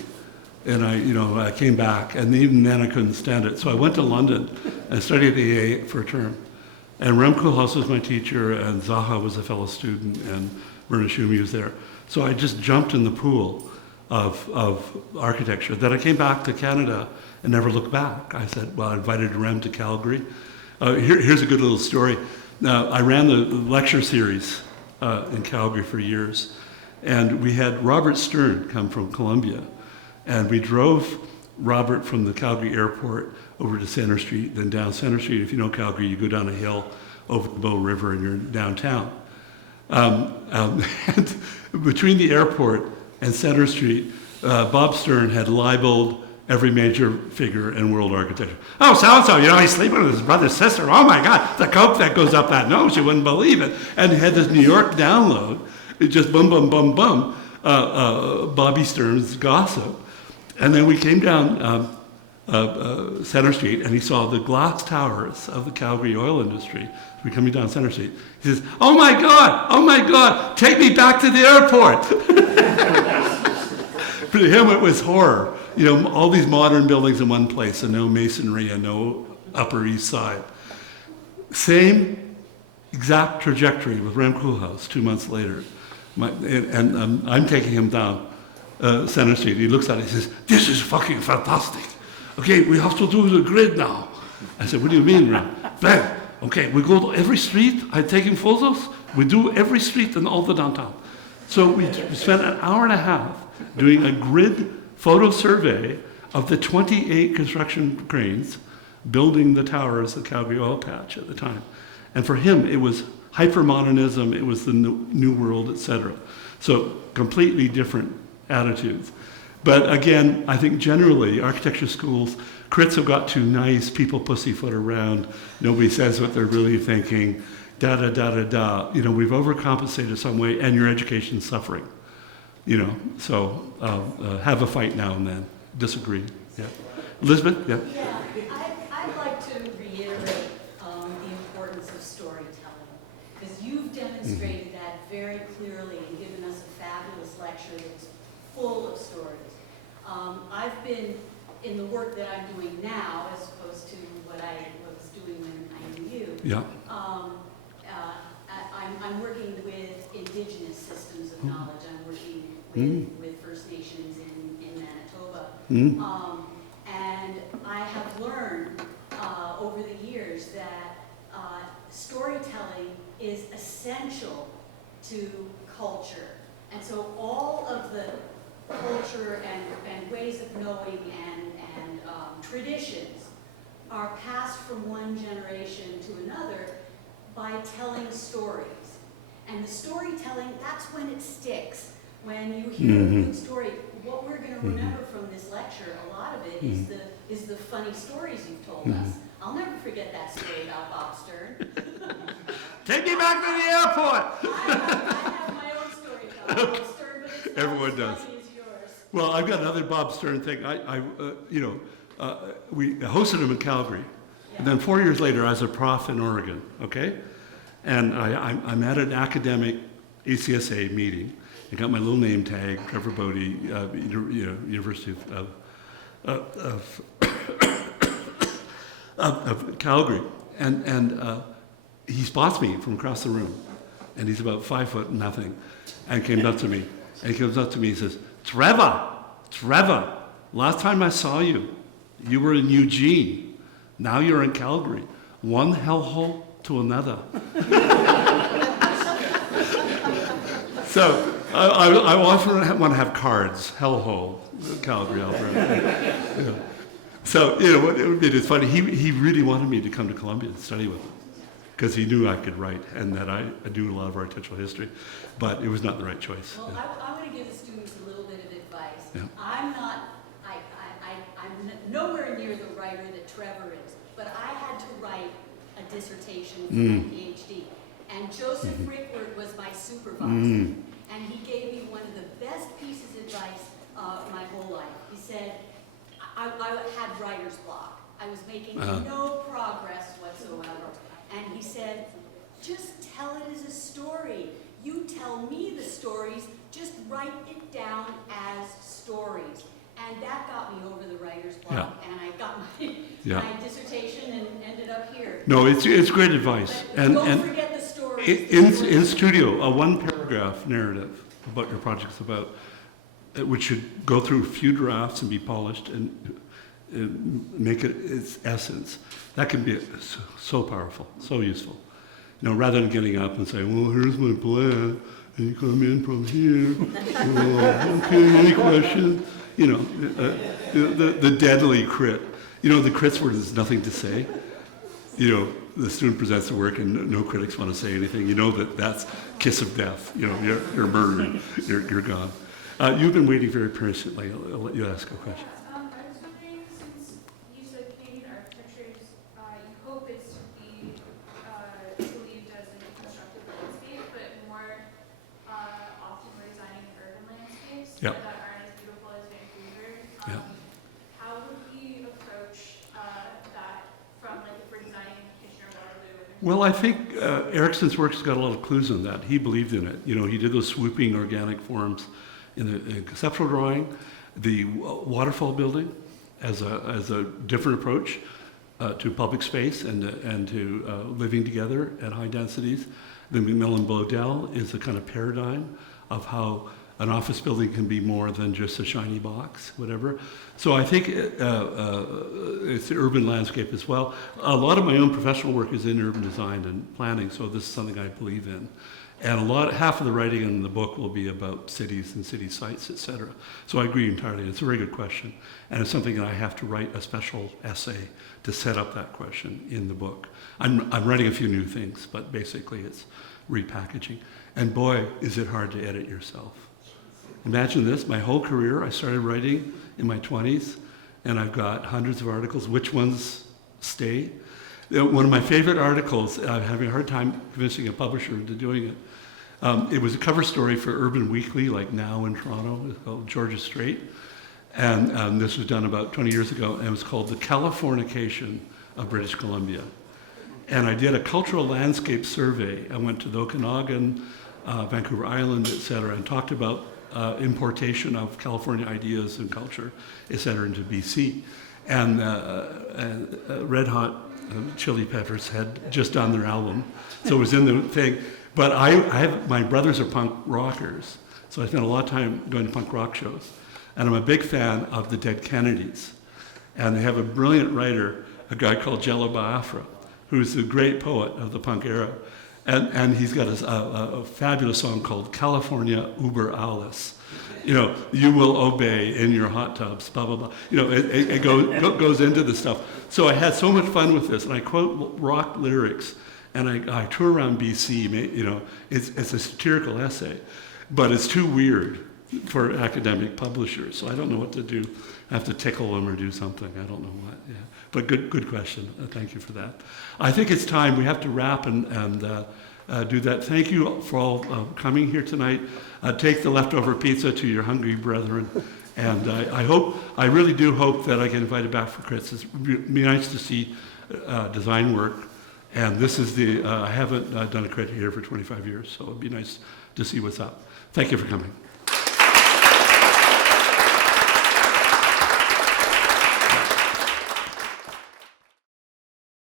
and I came back, and even then I couldn't stand it. So I went to London and studied AA for a term. And Rem Koolhaas was my teacher, and Zaha was a fellow student, and Myrna Schumi was there. So I just jumped in the pool of architecture. Then I came back to Canada and never looked back. I said, well, I invited Rem to Calgary. Here's a good little story. Now, I ran the lecture series in Calgary for years, and we had Robert Stern come from Columbia, and we drove Robert from the Calgary airport over to Centre Street, then down Centre Street. If you know Calgary, you go down a hill over the Bow River and you're downtown. And between the airport and Centre Street, Bob Stern had libeled every major figure in world architecture. Oh, so-and-so, he's sleeping with his brother's sister. Oh my God, the coke that goes up that nose, you wouldn't believe it. And he had this New York download, it just bum, bum, bum, bum, Bobby Stern's gossip. And then we came down Centre Street, and he saw the glass towers of the Calgary oil industry. We're coming down Centre Street. He says, oh my God, take me back to the airport. For him, it was horror. All these modern buildings in one place, and no masonry and no Upper East Side. Same exact trajectory with Rem Koolhaas 2 months later. I'm taking him down Centre Street. He looks at it, he says, this is fucking fantastic. Okay, we have to do the grid now. I said, what do you mean, Rem? Ben, okay, we go to every street, I'm taking photos, we do every street in all the downtown. So we spent an hour and a half doing a grid photo survey of the 28 construction cranes building the towers of Calgary Oil Patch at the time. And for him, it was hypermodernism, it was the New World, etc. So completely different attitudes. But again, I think generally, architecture schools, crits have got too nice, people pussyfoot around, nobody says what they're really thinking, da-da-da-da-da. We've overcompensated some way, and your education's suffering. So have a fight now and then. Disagree. Yeah. Elizabeth? Yeah. Yeah, I'd like to reiterate the importance of storytelling, because you've demonstrated that very clearly and given us a fabulous lecture that's full of stories. I've been in the work that I'm doing now, as opposed to what I was doing when I knew you. Yeah. I'm working with indigenous systems of knowledge. I'm working with First Nations in Manitoba. And I have learned over the years that storytelling is essential to culture. And so all of the culture and ways of knowing and traditions are passed from one generation to another by telling stories. And the storytelling, that's when it sticks. When you hear a good story, what we're going to remember from this lecture, a lot of it is the funny stories you've told us. I'll never forget that story about Bob Stern. Take me back to the airport! I have my own story about Bob Stern, but it's not Everyone as does. funny as yours. Well, I've got another Bob Stern thing. We hosted him in Calgary. And then 4 years later, I was a prof in Oregon, okay? And I'm at an academic ACSA meeting. I got my little name tag, Trevor Bodie, University of Calgary. And he spots me from across the room. And he's about 5 foot nothing. And came up to me. And he comes up to me and says, Trevor, last time I saw you, you were in Eugene. Now you're in Calgary. One hellhole to another. So I often want to have cards, hellhole, Calgary, Alberta. Yeah. So, what it would be, it's funny, he really wanted me to come to Columbia and study with him because he knew I could write and that I do a lot of architectural history, but it was not the right choice. Well, I'm going to give the students a little bit of advice. Yeah. I'm nowhere near the writer that Trevor is, but I had to write a dissertation for my PhD. And Joseph Rickward was my supervisor. And he gave me one of the best pieces of advice my whole life. He said, I had writer's block. I was making no progress whatsoever. And he said, just tell it as a story. You tell me the stories, just write it down as stories. And that got me over the writer's block, and I got my dissertation and ended up here. No, it's great advice. But don't forget the stories. In studio, a one-paragraph narrative about your project's about, which should go through a few drafts and be polished and make it its essence. That can be so powerful, so useful. Rather than getting up and saying, well, here's my plan, and you come in from here. Okay, any questions? The deadly crit. The crits where there's nothing to say. The student presents the work and no critics want to say anything. That's kiss of death. You're murdered. You're gone. You've been waiting very patiently. I'll let you ask a question. I was wondering, since you said Canadian architecture, you hope it's to be believed as a constructive landscape, but more often we're designing urban landscapes Yep. that aren't as beautiful as Vancouver. Yep. How would we approach that from, like, if we're designing Kitchener-Waterloo? Well, I think Erickson's work's got a lot of clues on that. He believed in it. He did those swooping organic forms in the conceptual drawing, the waterfall building as a different approach to public space and to living together at high densities. The McMillan Bodell is a kind of paradigm of how an office building can be more than just a shiny box, whatever. So I think it's the urban landscape as well. A lot of my own professional work is in urban design and planning, so this is something I believe in. And half of the writing in the book will be about cities and city sites, et cetera. So I agree entirely. It's a very good question. And it's something that I have to write a special essay to set up that question in the book. I'm writing a few new things, but basically it's repackaging. And boy, is it hard to edit yourself. Imagine this, my whole career, I started writing in my 20s, and I've got hundreds of articles. Which ones stay? One of my favorite articles, I'm having a hard time convincing a publisher into doing it. It was a cover story for Urban Weekly, like Now in Toronto. It's called Georgia Strait. And this was done about 20 years ago, and it was called The Californication of British Columbia. And I did a cultural landscape survey. I went to the Okanagan, Vancouver Island, et cetera, and talked about importation of California ideas and culture, et cetera, into BC. And Red Hot Chili Peppers had just done their album, so it was in the thing. But my brothers are punk rockers, so I spent a lot of time going to punk rock shows. And I'm a big fan of the Dead Kennedys. And they have a brilliant writer, a guy called Jello Biafra, who's the great poet of the punk era. And he's got a fabulous song called California Uber Alles. You will obey in your hot tubs, blah, blah, blah. It goes into the stuff. So I had so much fun with this, and I quote rock lyrics, and I tour around BC. It's a satirical essay, but it's too weird for academic publishers, so I don't know what to do. I have to tickle them or do something. I don't know what. Yeah. But good question. Thank you for that. I think it's time. We have to wrap and do that. Thank you for all coming here tonight. Take the leftover pizza to your hungry brethren. And I really do hope that I get invited back for crits. It'd be nice to see design work And this is the, I haven't done a credit here for 25 years, so it'd be nice to see what's up. Thank you for coming.